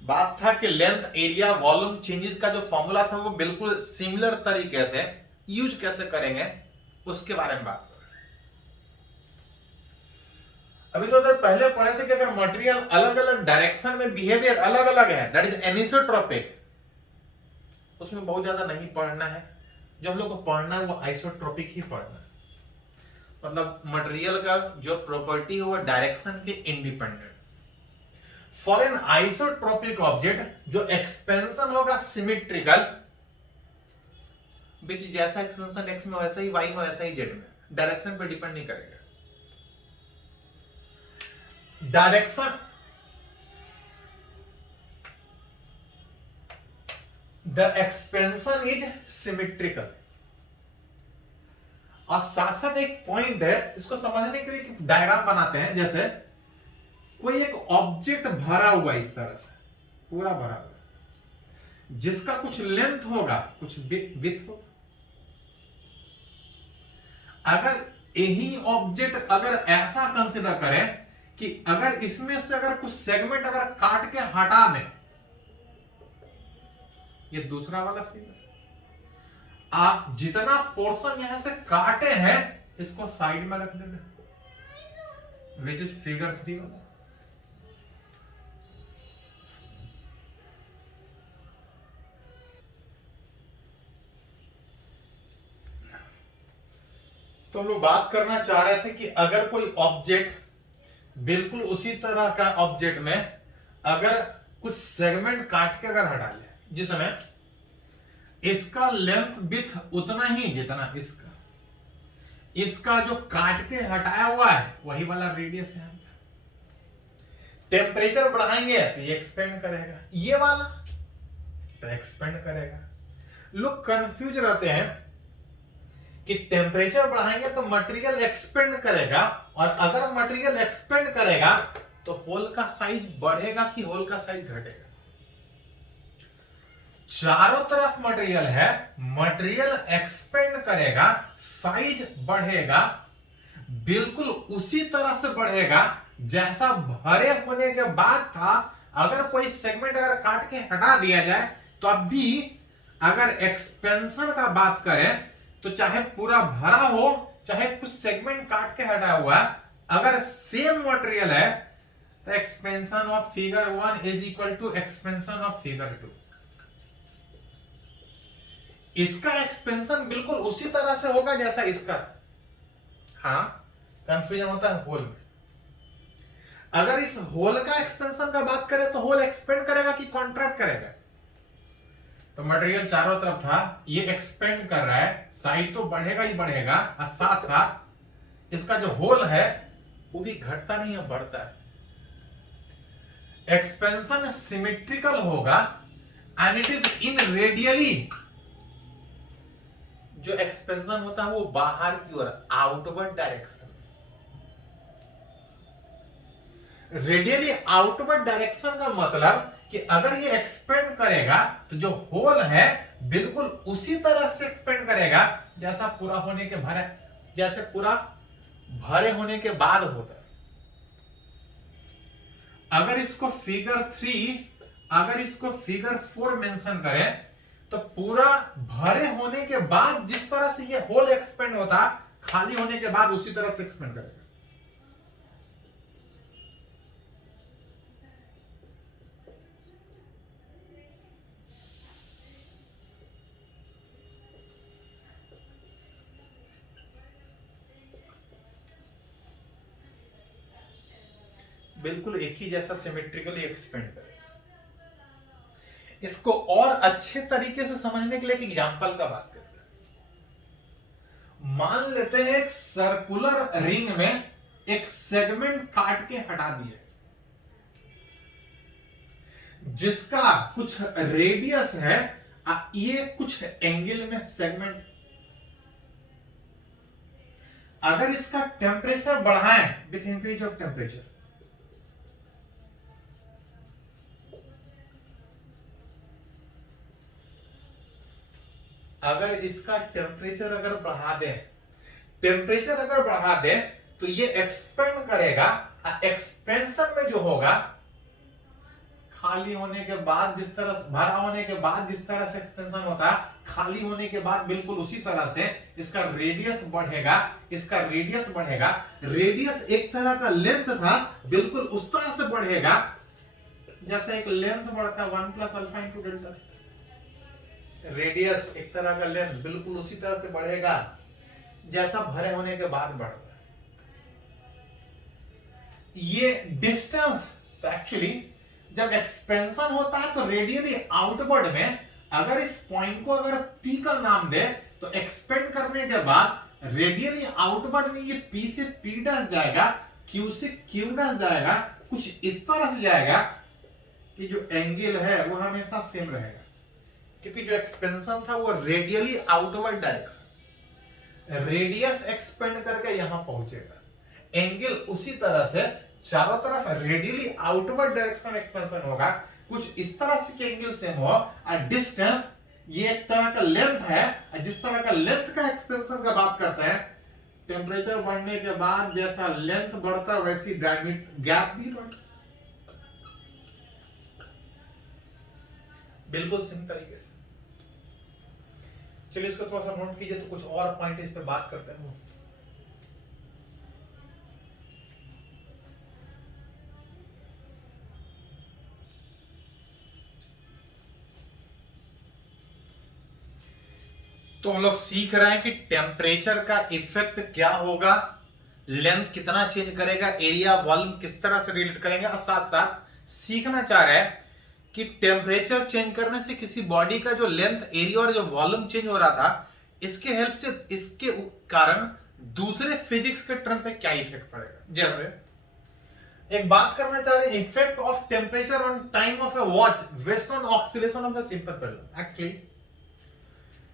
बात था कि लेंथ एरिया वॉल्यूम चेंजेस का जो फॉर्मूला था वो बिल्कुल सिमिलर तरीके से यूज कैसे करेंगे उसके बारे में बात करें। अभी तो उधर पहले पढ़े थे कि अगर मटेरियल अलग अलग डायरेक्शन में बिहेवियर अलग अलग है, दैट इज एनिसोट्रोपिक, उसमें बहुत ज्यादा नहीं पढ़ना है। जो हम लोग को पढ़ना है वो आइसोट्रोपिक ही पढ़ना है, मतलब मटेरियल का जो प्रॉपर्टी है वो डायरेक्शन के independent. For an isotropic object जो एक्सपेंशन होगा सिमेट्रिकल, विच जैसा एक्सपेंशन एक्स में वैसा ही वाई में वैसा ही जेड में, डायरेक्शन पे डिपेंड नहीं करेगा। Direction the expansion is symmetrical. और साथ साथ एक पॉइंट है, इसको समझने के लिए डायग्राम बनाते हैं। जैसे कोई एक ऑब्जेक्ट भरा हुआ इस तरह से पूरा भरा हुआ, जिसका कुछ लेंथ होगा कुछ विड्थ होगा। अगर यही ऑब्जेक्ट अगर ऐसा कंसिडर करें कि अगर इसमें से अगर कुछ सेगमेंट अगर काट के हटा दें, ये दूसरा वाला फिगर, आप जितना पोर्शन यहां से काटे हैं इसको साइड में रख देना, विच इज फिगर 3 वाला। तो हम लोग बात करना चाह रहे थे कि अगर कोई ऑब्जेक्ट बिल्कुल उसी तरह का ऑब्जेक्ट में अगर कुछ सेगमेंट काट के अगर हटा ले, जिसमें इसका लेंथ विड्थ उतना ही जितना इसका जो काट के हटाया हुआ है वही वाला रेडियस है। टेम्परेचर बढ़ाएंगे तो ये एक्सपेंड करेगा, ये वाला तो एक्सपेंड करेगा। लोग कंफ्यूज रहते हैं कि टेम्परेचर बढ़ाएंगे तो मटेरियल एक्सपेंड करेगा, और अगर मटेरियल एक्सपेंड करेगा तो होल का साइज बढ़ेगा कि होल का साइज घटेगा। चारों तरफ मटेरियल है, मटेरियल एक्सपेंड करेगा, साइज बढ़ेगा, बिल्कुल उसी तरह से बढ़ेगा जैसा भरे होने के बाद था। अगर कोई सेगमेंट अगर काट के हटा दिया जाए तो अब भी अगर एक्सपेंशन का बात करें तो चाहे पूरा भरा हो चाहे कुछ सेगमेंट काट के हटा हुआ, अगर सेम मटेरियल है तो expansion of figure 1 is equal to expansion of figure 2। इसका एक्सपेंशन बिल्कुल उसी तरह से होगा जैसा इसका। हाँ, कंफ्यूजन होता है होल में। अगर इस होल का एक्सपेंशन का बात करें तो होल एक्सपेंड करेगा कि कॉन्ट्रैक्ट करेगा। तो मटेरियल चारों तरफ था, ये एक्सपेंड कर रहा है, साइड तो बढ़ेगा ही बढ़ेगा, और साथ साथ इसका जो होल है वो भी घटता नहीं है, बढ़ता है। एक्सपेंशन सिमेट्रिकल होगा and it is in radially. जो एक्सपेंशन होता है वो बाहर की ओर, outward direction. Radially outward direction का मतलब कि अगर ये एक्सपेंड करेगा तो जो होल है बिल्कुल उसी तरह से एक्सपेंड करेगा जैसा पूरा होने के भरे, जैसे पूरा भरे होने के बाद होता है। अगर इसको फिगर 3, अगर इसको फिगर 4 मेंशन करें तो पूरा भरे होने के बाद जिस तरह से ये होल एक्सपेंड होता, खाली होने के बाद उसी तरह से एक्सपेंड करेगा। बिल्कुल एक ही जैसा सिमेट्रिकली एक्सपेंड करेगा। इसको और अच्छे तरीके से समझने के लिए एक एग्जांपल का बात करते हैं। मान लेते हैं एक सर्कुलर रिंग में एक सेगमेंट काट के हटा दिए, जिसका कुछ रेडियस है, ये कुछ एंगल में सेगमेंट। अगर इसका टेम्परेचर बढ़ाएं विथ इंक्रीज ऑफ टेम्परेचर, अगर इसका टेम्परेचर अगर बढ़ा दें, टेम्परेचर अगर बढ़ा दें तो ये एक्सपेंड करेगा, एक्सपेंशन में जो होगा खाली होने के बाद जिस तरह से, भरा होने के बाद जिस तरह से एक्सपेंशन होता है, खाली होने के बाद बिल्कुल उसी तरह से इसका रेडियस बढ़ेगा, इसका रेडियस बढ़ेगा। रेडियस एक तरह का लेंथ था, बिल्कुल उस तरह से बढ़ेगा जैसे एक लेंथ बढ़ता है 1 plus alpha into delta. Radius एक तरह का लेंथ बिल्कुल उसी तरह से बढ़ेगा जैसा भरे होने के बाद बढ़ता है। ये डिस्टेंस तो एक्चुअली जब एक्सपेंशन होता है तो रेडियली आउटवर्ड में, अगर इस पॉइंट को अगर P का नाम दे तो एक्सपेंड करने के बाद रेडियली आउटवर्ड में ये P से P डैश जाएगा, Q से Q डैश जाएगा, कुछ इस तरह से जाएगा कि जो एंगल है वो हमेशा सेम रहेगा, क्योंकि जो एक्सपेंशन था वो radially outward direction, radius expand करके यहां पहुंचेगा, एंगल उसी तरह से चारों तरफ रेडियली आउटवर्ड डायरेक्शन में एक्सपेंशन होगा, कुछ इस तरह से के एंगल सेम हो। और डिस्टेंस ये एक तरह का लेंथ है, जिस तरह का लेंथ का एक्सपेंशन का बात करते हैं, टेम्परेचर बढ़ने के बाद जैसा लेंथ बढ़ता है वैसी डायमीटर गैप भी बढ़ता है, बिल्कुल सेम तरीके से। चलिए इसको थोड़ा सा नोट कीजिए, तो कुछ और पॉइंट इस पे बात करते हैं। तो हम लोग सीख रहे हैं कि टेम्परेचर का इफेक्ट क्या होगा, लेंथ कितना चेंज करेगा, एरिया वॉल्यूम किस तरह से रिलेट करेंगे, और साथ साथ सीखना चाह रहे हैं कि टेम्परेचर चेंज करने से किसी बॉडी का जो लेंथ, एरिया और जो वॉल्यूम चेंज हो रहा था, इसके हेल्प से, इसके कारण दूसरे फिजिक्स के टर्म पे क्या इफेक्ट पड़ेगा। जैसे एक बात करना चाह रहे हैं, effect of temperature on time of A watch based on oscillation of a simple pendulum. Actually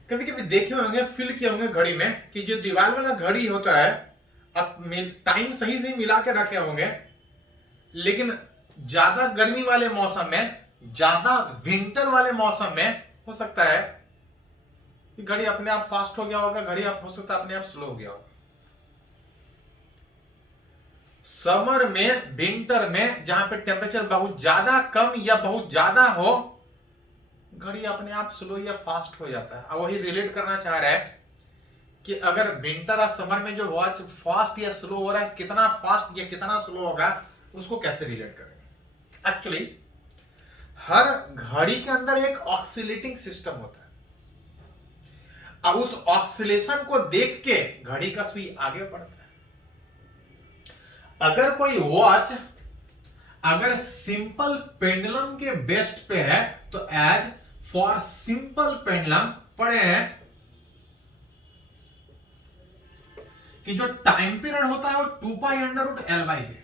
कभी कभी देखे होंगे, फील किए होंगे घड़ी में कि जो दीवार वाला घड़ी होता है, आप टाइम सही से मिला के रखे होंगे, लेकिन ज्यादा गर्मी वाले मौसम में, ज्यादा विंटर वाले मौसम में हो सकता है कि घड़ी अपने आप फास्ट हो गया होगा, घड़ी आप हो सकता है अपने आप स्लो हो गया होगा। समर में, विंटर में जहां पे टेम्परेचर बहुत ज्यादा कम या बहुत ज्यादा हो, घड़ी अपने आप स्लो या फास्ट हो जाता है। अब वही रिलेट करना चाह रहा है कि अगर विंटर और समर में जो वॉच फास्ट या स्लो हो रहा है, कितना फास्ट या कितना स्लो होगा, उसको कैसे रिलेट करेंगे। एक्चुअली हर घड़ी के अंदर एक ऑक्सीलेटिंग सिस्टम होता है। अब उस ऑक्सीलेशन को देख के घड़ी का सुई आगे बढ़ता है। अगर कोई वॉच अगर सिंपल पेंडुलम के बेस्ट पे है तो एज फॉर सिंपल पेंडुलम पढ़े हैं कि जो टाइम पीरियड होता है वो 2π√L/J।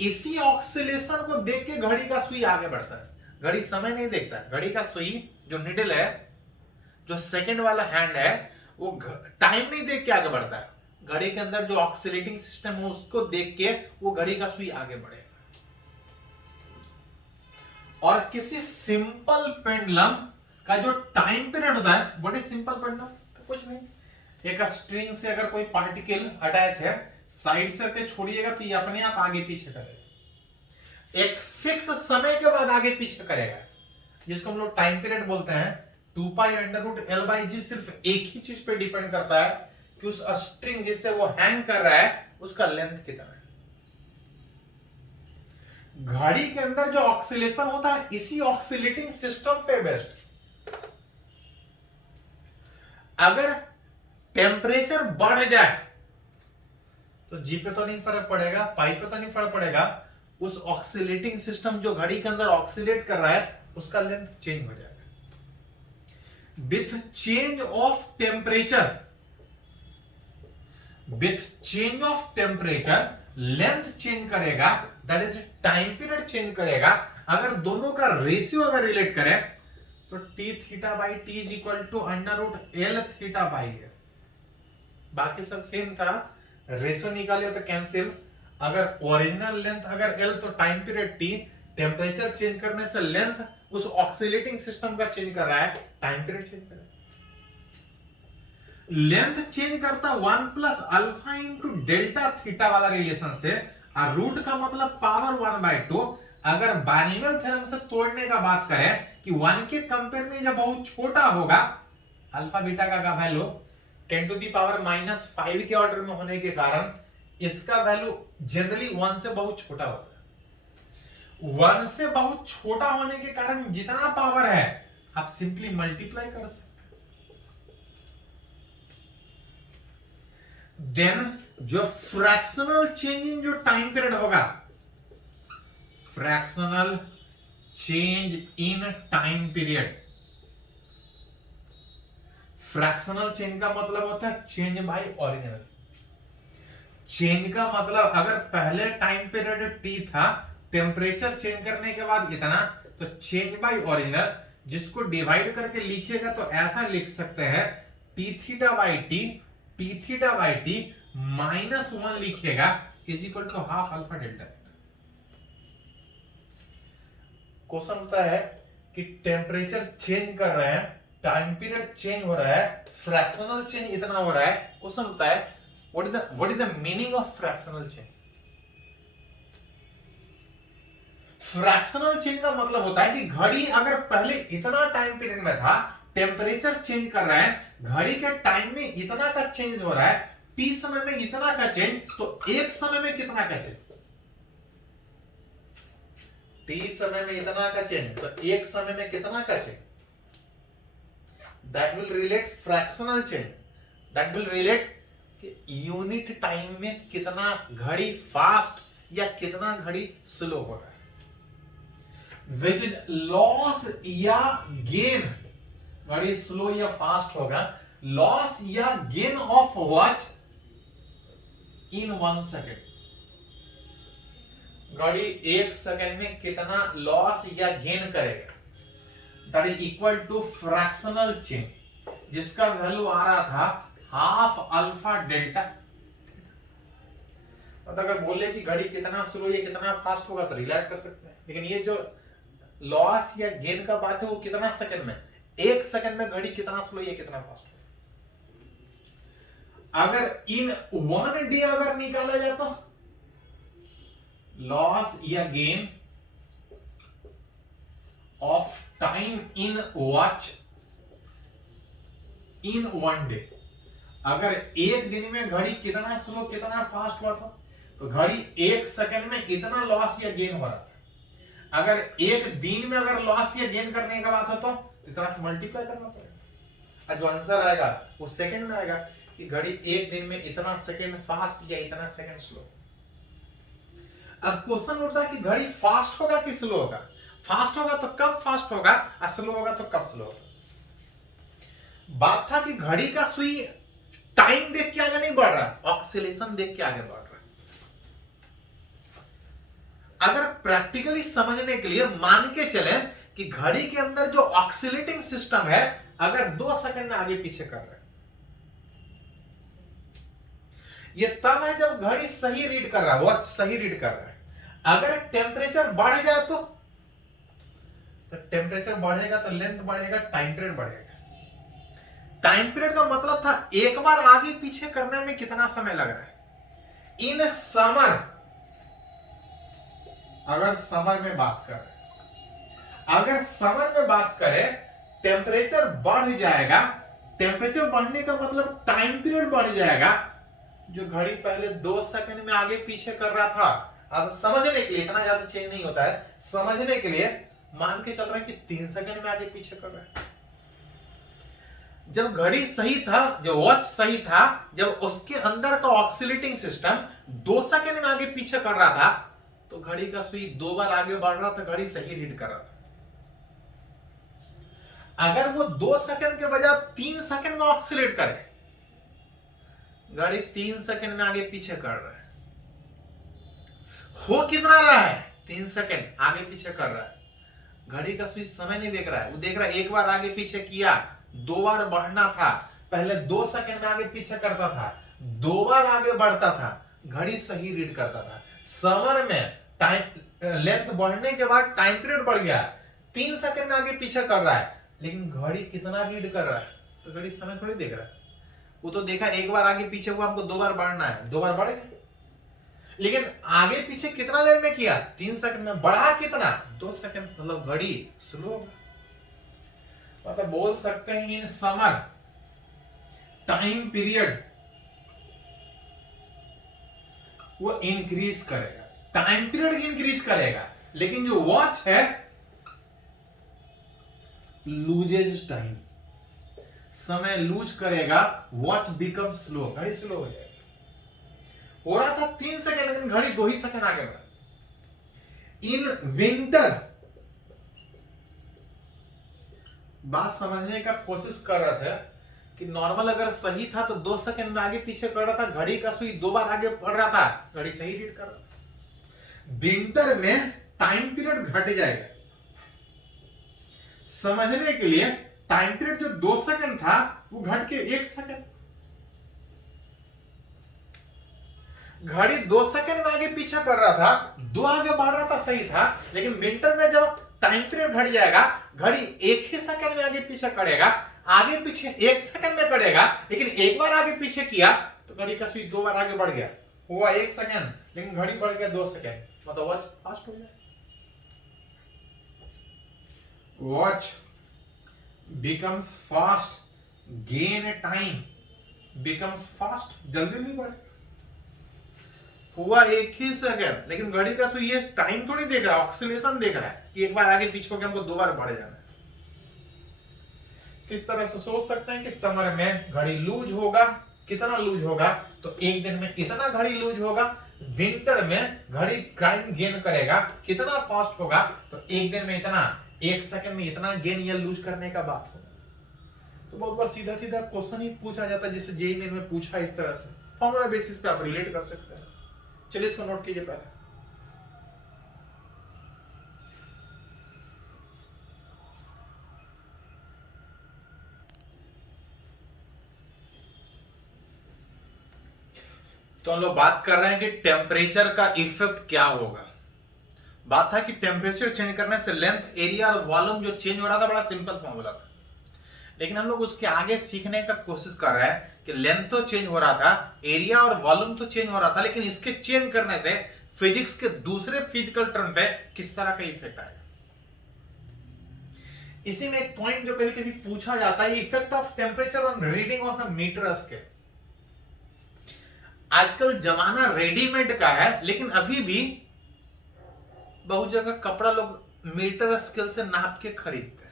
इसी ऑक्सीलेशन को देख के घड़ी का सुई आगे बढ़ता है। घड़ी समय नहीं देखता है, घड़ी का सुई जो निडल है, जो सेकंड वाला हैंड है, वो टाइम नहीं देख के आगे बढ़ता है। घड़ी के अंदर जो ऑक्सीलेटिंग सिस्टम है उसको देख के वो घड़ी का सुई आगे बढ़ेगा। और किसी सिंपल पेंडुलम का जो टाइम पीरियड होता है, व्हाट इज सिंपल पेंडुलम, तो कुछ नहीं, एक स्ट्रिंग से अगर कोई पार्टिकल अटैच है, साइड से के छोड़िएगा तो ये अपने आप आगे पीछे करेगा, एक फिक्स समय के बाद आगे पीछे करेगा, जिसको हम लोग टाइम पीरियड बोलते हैं। 2π√L/J सिर्फ एक ही चीज पे डिपेंड करता है कि उस स्ट्रिंग जिससे वो हैंग कर रहा है उसका लेंथ कितना है। घड़ी के अंदर जो ऑक्सीलेशन होता है इसी ऑक्सीलेटिंग सिस्टम पे बेस्ड। अगर टेम्परेचर बढ़ जाए तो जी पे तो नहीं फर्क पड़ेगा, पाई पे तो नहीं फर्क पड़ेगा, उस ऑक्सीलेटिंग सिस्टम जो घड़ी के अंदर ऑक्सीलेट कर रहा है उसका लेंथ चेंज हो जाएगा। With change of temperature, with change of temperature length change करेगा, that is time period change करेगा। अगर दोनों का रेशियो अगर रिलेट करें तो T(θ/T) is equal to √L(θ/A)। बाकी सब सेम था, रेशियो निकाले तो कैंसिल। अगर ओरिजिनल लेंथ अगर L तो time period T, temperature change करने से लेंथ उस ऑक्सीलेटिंग सिस्टम का चेंज कर रहा है, टाइम पीरियड चेंज कर रहा है। लेंथ चेंज करता 1 plus alpha into delta theta वाला रिलेशन से, और रूट का मतलब पावर 1/2, अगर बाइनोमियल थ्योरम से तोड़ने का बात करें कि 1 के कंपेयर में जब बहुत छोटा होगा, अल्फा बीटा का वैल्यू 10 टू दी पावर -5 के ऑर्डर में होने के कारण इसका वैल्यू जनरली 1 से बहुत छोटा होता है। 1 से बहुत छोटा होने के कारण जितना पावर है आप सिंपली मल्टीप्लाई कर सकते हैं। देन जो फ्रैक्शनल चेंज इन जो टाइम पीरियड होगा, fractional change in time period, fractional change का मतलब होता है चेंज बाय ओरिजिनल। चेंज का मतलब अगर पहले टाइम पीरियड टी था, टेम्परेचर चेंज करने के बाद इतना, तो चेंज बाय ओरिजिनल, जिसको डिवाइड करके लिखिएगा तो ऐसा लिख सकते हैं T theta by T, T theta by T -1 लिखिएगा is equal to half alpha delta. Question होता है कि टेम्परेचर चेंज कर रहे हैं, टाइम पीरियड चेंज हो रहा है, फ्रैक्शनल चेंज इतना हो रहा है। क्वेश्चन होता है what is the meaning of fractional change. Fractional change का मतलब होता है कि घड़ी अगर पहले इतना टाइम पीरियड में था, टेम्परेचर चेंज कर रहे हैं, घड़ी के टाइम में इतना का चेंज हो रहा है, टी समय में इतना का चेंज, तो एक समय में कितना का चेंज, टी समय में इतना का चेंज, तो एक समय में कितना का change, that will relate fractional change, that will relate unit time में कितना घड़ी फास्ट या कितना घड़ी स्लो हो रहा है। विच इज लॉस या गेन, घड़ी स्लो या फास्ट होगा, लॉस या gain of watch in 1 second, घड़ी 1 सेकेंड में कितना लॉस या गेन करेगा, that is equal to fractional change, जिसका वैल्यू आ रहा था हाफ अल्फा डेल्टा। मतलब अगर बोले कि घड़ी कितना स्लो या कितना फास्ट होगा तो रिलेट कर सकते हैं, लेकिन ये जो लॉस या गेन का बात है वो कितना सेकंड में, 1 सेकंड में घड़ी कितना स्लो या कितना फास्ट होगा। अगर इन 1 डे अगर निकाला जाए तो लॉस या gain of time in watch in 1 day, अगर एक दिन में घड़ी कितना स्लो कितना फास्ट हुआ तो घड़ी 1 सेकंड में इतना लॉस या गेन हो रहा था। अगर एक दिन में अगर लॉस या गेन करने का बात हो तो इतना से मल्टीप्लाई करना पड़ेगा, जो आंसर आएगा वो सेकंड में आएगा कि घड़ी एक दिन में इतना सेकंड फास्ट या इतना सेकंड स्लो। अब क्वेश्चन उठता है कि घड़ी फास्ट होगा कि स्लो होगा, फास्ट होगा तो कब फास्ट होगा और स्लो होगा तो कब स्लो होगा। बात था कि घड़ी का सुई टाइम देख के आगे नहीं बढ़ रहा, ऑक्सीलेशन देख के आगे बढ़ रहा। अगर प्रैक्टिकली समझने के लिए मान के चले कि घड़ी के अंदर जो ऑक्सीलेटिंग सिस्टम है अगर 2 सेकंड में आगे पीछे कर रहा है, ये तब है जब घड़ी सही रीड कर रहा है, वॉच सही रीड कर रहा है। अगर टेम्परेचर बढ़ जाए तो टेम्परेचर बढ़ेगा तो लेंथ बढ़ेगा, टाइम पीरियड बढ़ेगा। टाइम पीरियड का मतलब था एक बार आगे पीछे करने में कितना समय लग रहा है। इन समर, अगर समर में बात करें, अगर समर में बात करें टेम्परेचर बढ़ जाएगा, टेम्परेचर बढ़ने का मतलब टाइम पीरियड बढ़ जाएगा। जो घड़ी पहले 2 सेकंड में आगे पीछे कर रहा था, अब समझने के लिए इतना ज्यादा चेंज नहीं होता है, समझने के लिए मान के चल रहा है कि 3 सेकंड में आगे पीछे कर रहा है। जब घड़ी सही था, जो वॉच सही था, जब उसके अंदर का ऑक्सीलेटिंग सिस्टम 2 सेकंड में आगे पीछे कर रहा था तो घड़ी का सुई 2 बार आगे बढ़ रहा था, घड़ी सही रीड कर रहा था। अगर वो 2 सेकंड के बजाय 3 सेकंड में ऑक्सीलेट करे, घड़ी 3 सेकंड में आगे पीछे कर रहा है। हो कितना रहा है? 3 सेकंड आगे पीछे कर रहा है। घड़ी का सुई समय नहीं देख रहा है, वो देख रहा है एक बार आगे पीछे किया, 2 बार बढ़ना था। पहले 2 सेकंड में आगे पीछे करता था, 2 बार आगे बढ़ता था, घड़ी सही रीड करता था। समर में टाइम लेंथ बढ़ने के बाद टाइम पीरियड बढ़ गया, 3 सेकंड में आगे पीछे कर रहा है, लेकिन घड़ी कितना रीड कर रहा है? तो घड़ी समय थोड़ी देख रहा है, वो तो देखा एक बार आगे पीछे हुआ, हमको 2 बार बढ़ना है, 2 बार बढ़ गया। लेकिन आगे पीछे कितना देर में किया, 3 सेकंड में। बढ़ा कितना, 2 सेकंड, मतलब घड़ी स्लो होगा। मतलब बोल सकते हैं इन समर टाइम पीरियड वो इंक्रीज करेगा, टाइम पीरियड इंक्रीज करेगा, लेकिन जो वॉच है लूजेज टाइम, समय लूज करेगा, वॉच बिकम स्लो, घड़ी स्लो हो जाएगी। हो रहा था 3 सेकंड, लेकिन घड़ी 2 ही सेकंड आगे बढ़ा। इन विंटर, बात समझने का कोशिश कर रहा था कि नॉर्मल अगर सही था तो 2 सेकंड में आगे पीछे कर रहा था, घड़ी का सुई 2 बार आगे बढ़ रहा था, घड़ी सही रीड कर रहा था। विंटर में टाइम पीरियड घट जाएगा। समझने के लिए टाइम पीरियड जो 2 सेकंड था वो घट के 1 सेकंड, घड़ी 2 सेकंड में आगे पीछे कर रहा था, 2 आगे बढ़ रहा था, सही था। लेकिन विंटर में जब टाइम पीरियड घट जाएगा, घड़ी 1 ही सेकंड में आगे पीछे करेगा, आगे पीछे 1 सेकंड में करेगा, लेकिन एक बार आगे पीछे किया तो घड़ी का सुई 2 बार आगे बढ़ गया, हुआ 1 सेकंड, लेकिन घड़ी बढ़ गया 2 सेकंड, मतलब वॉच फास्ट हो गया। Watch becomes fast, gain time, becomes fast, जल्दी नहीं बढ़े, हुआ 1 ही सेकंड, लेकिन घड़ी का सुई ये टाइम थोड़ी देख रहा है, ऑक्सीलेशन देख रहा है कि एक बार आगे पीछे होकर हमको 2 बार बढ़ जाना है। किस तरह से सोच सकते हैं कि समर में घड़ी लूज होगा, कितना लूज होगा, तो एक दिन में इतना घड़ी लूज होगा। विंटर में घड़ी टाइम गेन करेगा, कितना फास्ट होगा, तो एक दिन में इतना, 1 सेकंड में इतना गेन या लूज करने का बात होगा। तो बहुत बार सीधा सीधा क्वेश्चन ही पूछा जाता है, जैसे जेईई में पूछा इस तरह से, फॉर्मूला बेसिस पे आप रिलेट कर सकते हैं। चलिए इसको नोट कीजिए पहले। तो हम लोग बात कर रहे हैं कि टेम्परेचर का इफेक्ट क्या होगा। बात था कि टेम्परेचर चेंज करने से लेंथ, एरिया और वॉल्यूम जो चेंज हो रहा था, बड़ा सिंपल फॉर्मूला था। लेकिन हम लोग उसके आगे सीखने का कोशिश कर रहे हैं कि लेंथ तो चेंज हो रहा था, एरिया और वॉल्यूम तो चेंज हो रहा था, लेकिन इसके चेंज करने से फिजिक्स के दूसरे फिजिकल टर्म पे किस तरह का इफेक्ट आएगा। इसी में एक पॉइंट जो कभी कभी पूछा जाता है, effect of temperature on reading of a metre scale. आजकल जमाना रेडीमेड का है, लेकिन अभी भी बहुत जगह कपड़ा लोग मीटर स्केल से नाप के खरीदते हैं।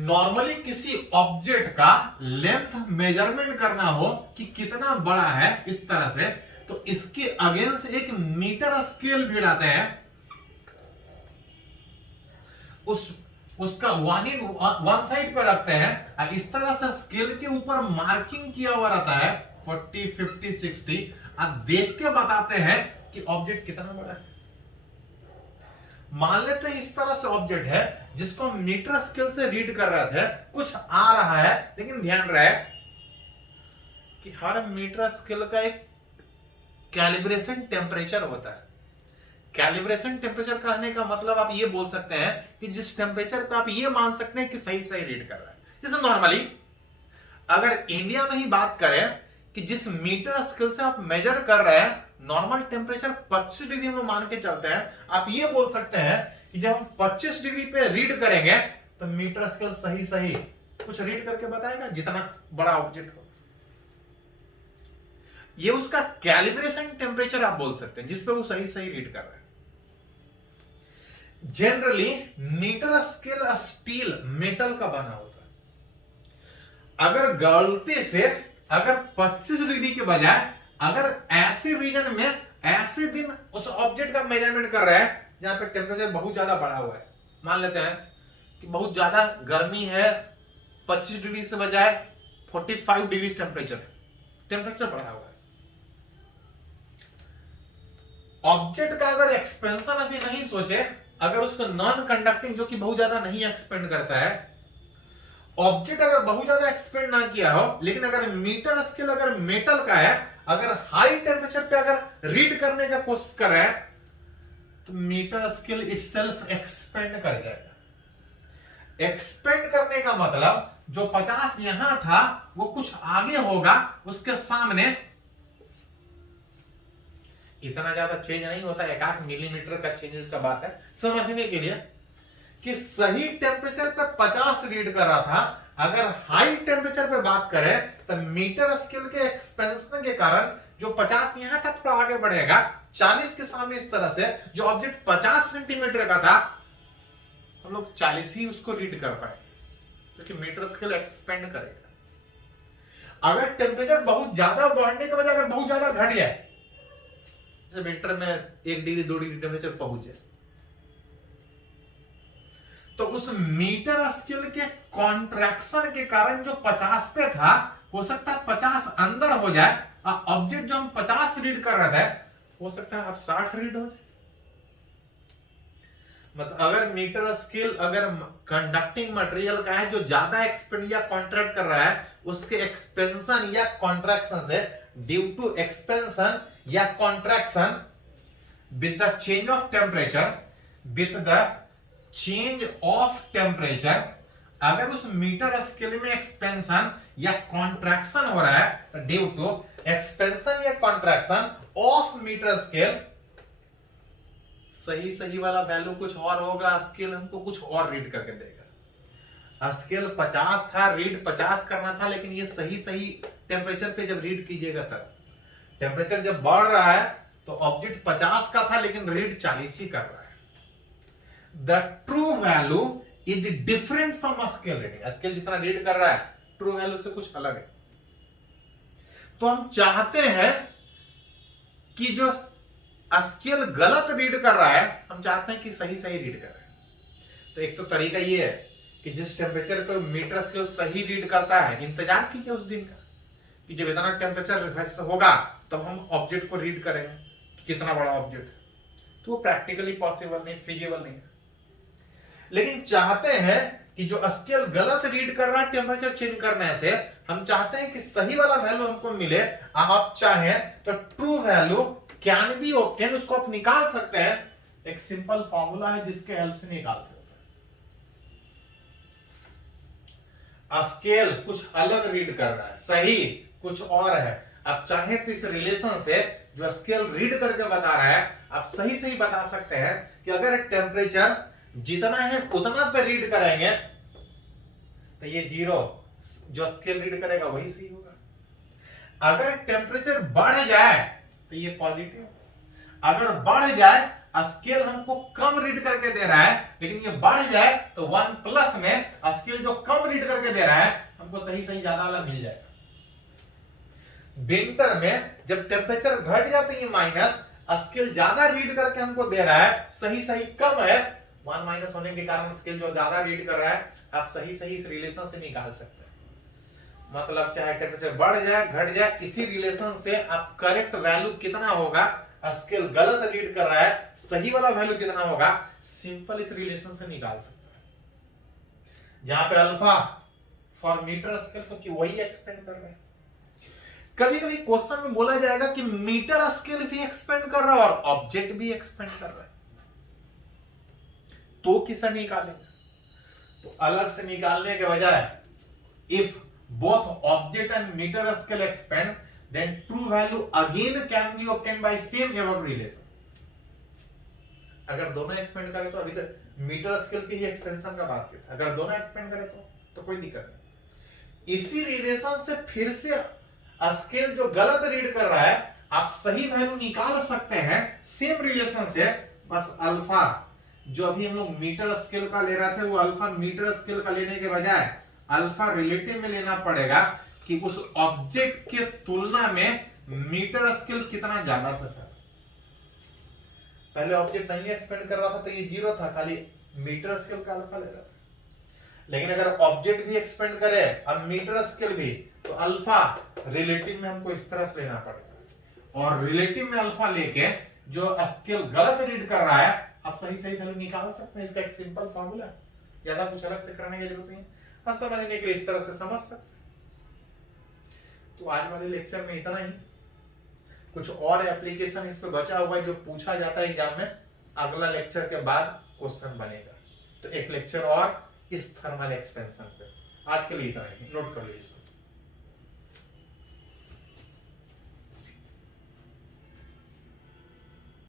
नॉर्मली किसी ऑब्जेक्ट का लेंथ मेजरमेंट करना हो कि कितना बड़ा है इस तरह से, तो इसके अगेंस्ट एक मीटर स्केल भिड़ाते हैं, उसका वन साइड पर रखते हैं, और इस तरह से स्केल के ऊपर मार्किंग किया हुआ रहता है 40, 50, 60, और देख के बताते हैं कि ऑब्जेक्ट कितना बड़ा है। मान लेते हैं इस तरह से ऑब्जेक्ट है जिसको हम मीटर स्केल से रीड कर रहे थे, कुछ आ रहा है, लेकिन ध्यान रहे कि हर मीटर स्केल का एक कैलिब्रेशन टेम्परेचर होता है। कैलिब्रेशन टेम्परेचर कहने का मतलब आप ये बोल सकते हैं कि जिस टेम्परेचर पे आप ये मान सकते हैं कि सही सही रीड कर रहा है। जैसे नॉर्मली अगर इंडिया में ही बात करें कि जिस मीटर स्केल से आप मेजर कर रहे हैं, नॉर्मल टेम्परेचर 25 डिग्री में मान के चलते हैं, आप ये बोल सकते हैं कि जब हम 25 डिग्री पे रीड करेंगे तो मीटर स्केल सही सही कुछ रीड करके बताएगा, जितना बड़ा ऑब्जेक्ट हो। ये उसका कैलिब्रेशन टेम्परेचर आप बोल सकते हैं, जिसपे वो सही सही रीड कर रहा है। Generally metre scale steel, metal का बना होता है। अगर गलती से अगर 25 डिग्री के बजाय अगर ऐसे रीजन में ऐसे दिन उस ऑब्जेक्ट का मेजरमेंट कर रहे हैं जहां पे टेम्परेचर बहुत ज्यादा बढ़ा हुआ है, मान लेते हैं कि बहुत ज्यादा गर्मी है, 25 डिग्री से बजाय 45 डिग्री टेम्परेचर बढ़ा हुआ है, ऑब्जेक्ट का अगर एक्सपेंशन अभी नहीं सोचे, अगर उसको नॉन कंडक्टिंग जो कि बहुत ज्यादा नहीं एक्सपेंड करता है, ऑब्जेक्ट अगर बहुत ज्यादा एक्सपेंड ना किया हो, लेकिन अगर मीटर स्केल अगर मेटल का है, अगर हाई टेम्परेचर पे अगर रीड करने का कोशिश कर रहे हैं, तो मीटर स्केल इटसेल्फ एक्सपेंड कर जाएगा। एक्सपेंड करने का मतलब जो 50 यहां था वो कुछ आगे होगा, उसके सामने इतना ज्यादा चेंज नहीं होता, 1-8 मिलीमीटर का चेंजेस का बात है समझने के लिए कि सही टेम्परेचर पे 50 रीड कर रहा था, अगर हाई टेम्परेचर पे बात करें तो मीटर स्केल के एक्सपेंशन के कारण जो 50 यहां था थोड़ा आगे बढ़ेगा, 40 के सामने इस तरह से जो ऑब्जेक्ट 50 सेंटीमीटर का था हम लोग 40 ही उसको रीड कर पाए, क्योंकि मीटर स्केल एक्सपेंड करेगा। अगर टेम्परेचर बहुत ज्यादा बढ़ने के बजाय अगर बहुत ज्यादा घट जाए, जैसे विंटर में 1 डिग्री 2 डिग्री टेम्परेचर पहुंच जाए, तो उस मीटर स्केल के कॉन्ट्रैक्शन के कारण जो 50 पे था हो सकता है 50 अंदर हो जाए, ऑब्जेक्ट जो हम 50 रीड कर रहे थे हो सकता है अब 60 रीड हो जाए। मतलब अगर मीटर स्केल अगर कंडक्टिंग मटेरियल का है जो ज्यादा एक्सपेंड या कॉन्ट्रैक्ट कर रहा है, उसके एक्सपेंशन या कॉन्ट्रैक्शन से ड्यू टू एक्सपेंशन या contraction with the change of temperature, with the change of temperature, अगर उस मीटर स्केल में एक्सपेंशन या कॉन्ट्रैक्शन हो रहा है ड्यू टू एक्सपेंशन या कॉन्ट्रैक्शन ऑफ मीटर स्केल, सही सही वाला वैल्यू कुछ और होगा, स्केल हमको कुछ और रीड करके देगा। स्केल 50 था, रीड 50 करना था, लेकिन ये सही सही टेम्परेचर पे जब रीड कीजिएगा तब टेम्परेचर जब बढ़ रहा है तो ऑब्जेक्ट 50 का था लेकिन रीड 40 ही कर रहा है। The true value is different from scale reading, scale जितना रीड कर रहा है ट्रू वैल्यू से कुछ अलग है। तो हम चाहते हैं कि जो स्केल गलत रीड कर रहा है हम चाहते हैं कि सही सही रीड कर रहा है। तो एक तो तरीका ये है कि जिस टेम्परेचर को मीटर स्केल सही रीड करता है इंतजार कीजिए उस दिन का कि जब इतना टेम्परेचर होगा तब हम ऑब्जेक्ट को रीड करेंगे कि कितना बड़ा ऑब्जेक्ट, तो वो प्रैक्टिकली पॉसिबल नहीं, फिजिबल नहीं है। लेकिन चाहते हैं कि जो स्केल गलत रीड कर रहा है टेम्परेचर चेंज करने से, हम चाहते हैं कि सही वाला वैल्यू हमको मिले। आप चाहें तो true value can be obtain, उसको आप निकाल सकते हैं। एक सिंपल फॉर्मूला है जिसके हेल्प से निकाल सकते हैं। स्केल कुछ अलग रीड कर रहा है, सही कुछ और है। आप चाहें तो इस रिलेशन से जो स्केल रीड करके बता रहा है आप सही सही बता सकते हैं कि अगर टेम्परेचर जितना है उतना पे रीड करेंगे तो ये 0 जो स्केल रीड करेगा वही सही होगा। अगर टेम्परेचर बढ़ जाए तो ये पॉजिटिव, अगर बढ़ जाए स्केल हमको कम रीड करके दे रहा है लेकिन ये बढ़ जाए तो 1 प्लस में स्केल जो कम रीड करके दे रहा है हमको सही सही ज्यादा वाला मिल जाएगा। विंटर में जब टेम्परेचर घट जाती है माइनस, स्केल ज्यादा रीड करके हमको दे रहा है, सही सही कम है, 1 माइनस होने के कारण स्केल जो ज्यादा रीड कर रहा है आप सही सही इस रिलेशन से निकाल सकते हैं। मतलब चाहे टेम्परेचर बढ़ जाए घट जाए, इसी रिलेशन से आप करेक्ट वैल्यू कितना होगा, स्केल गलत रीड कर रहा है सही वाला वैल्यू कितना होगा, सिंपल इस रिलेशन से निकाल सकते हैं। जहां पे अल्फा फॉर मीटर स्केल क्योंकि वही एक्सपेंड कर रहे हैं। कभी कभी क्वेश्चन में बोला जाएगा कि मीटर स्केल भी एक्सपेंड कर रहा है और ऑब्जेक्ट भी एक्सपेंड कर रहा है, तो किसे निकालेंगे? तो अलग से निकालने के बजाय if both object and meter scale expand, then true value again can be obtained by same above relation. अगर दोनों एक्सपेंड करें तो, अभी तक मीटर स्केल की ही एक्सपेंशन का बात किया, अगर दोनों एक्सपेंड करें तो कोई दिक्कत नहीं। इसी रिलेशन से फिर से स्केल जो गलत रीड कर रहा है आप सही वैल्यू निकाल सकते हैं सेम रिलेशन से। बस अल्फा जो अभी हम लोग मीटर स्केल का ले रहे थे वो अल्फा मीटर स्केल का लेने के बजाय अल्फा रिलेटिव में लेना पड़ेगा कि उस ऑब्जेक्ट के तुलना में मीटर स्केल कितना ज्यादा सफल। पहले ऑब्जेक्ट नहीं एक्सपेंड कर रहा था तो ये 0 था, खाली मीटर स्केल का अल्फा ले रहा था। लेकिन अगर ऑब्जेक्ट भी एक्सपेंड करे और मीटर स्केल भी, तो अल्फा रिलेटिव में हमको इस तरह से लेना पड़ेगा, और रिलेटिव में अल्फा लेके जो स्केल गलत रीड कर रहा है आप सही सही वैल्यू निकाल सकते हैं। इसका एक सिंपल फॉर्मूला, ज्यादा कुछ अलग से करने की जरूरत नहीं है, हाँ समझने के लिए इस तरह से समझ सकते। तो आज वाले लेक्चर में इतना ही, कुछ और एप्लीकेशन इस पे बचा हुआ है जो पूछा जाता है एग्जाम में, अगला लेक्चर के बाद क्वेश्चन बनेगा। तो एक लेक्चर और इस थर्मल एक्सपेंशन पे। आज के लिए इतना ही, नोट कर लीजिए।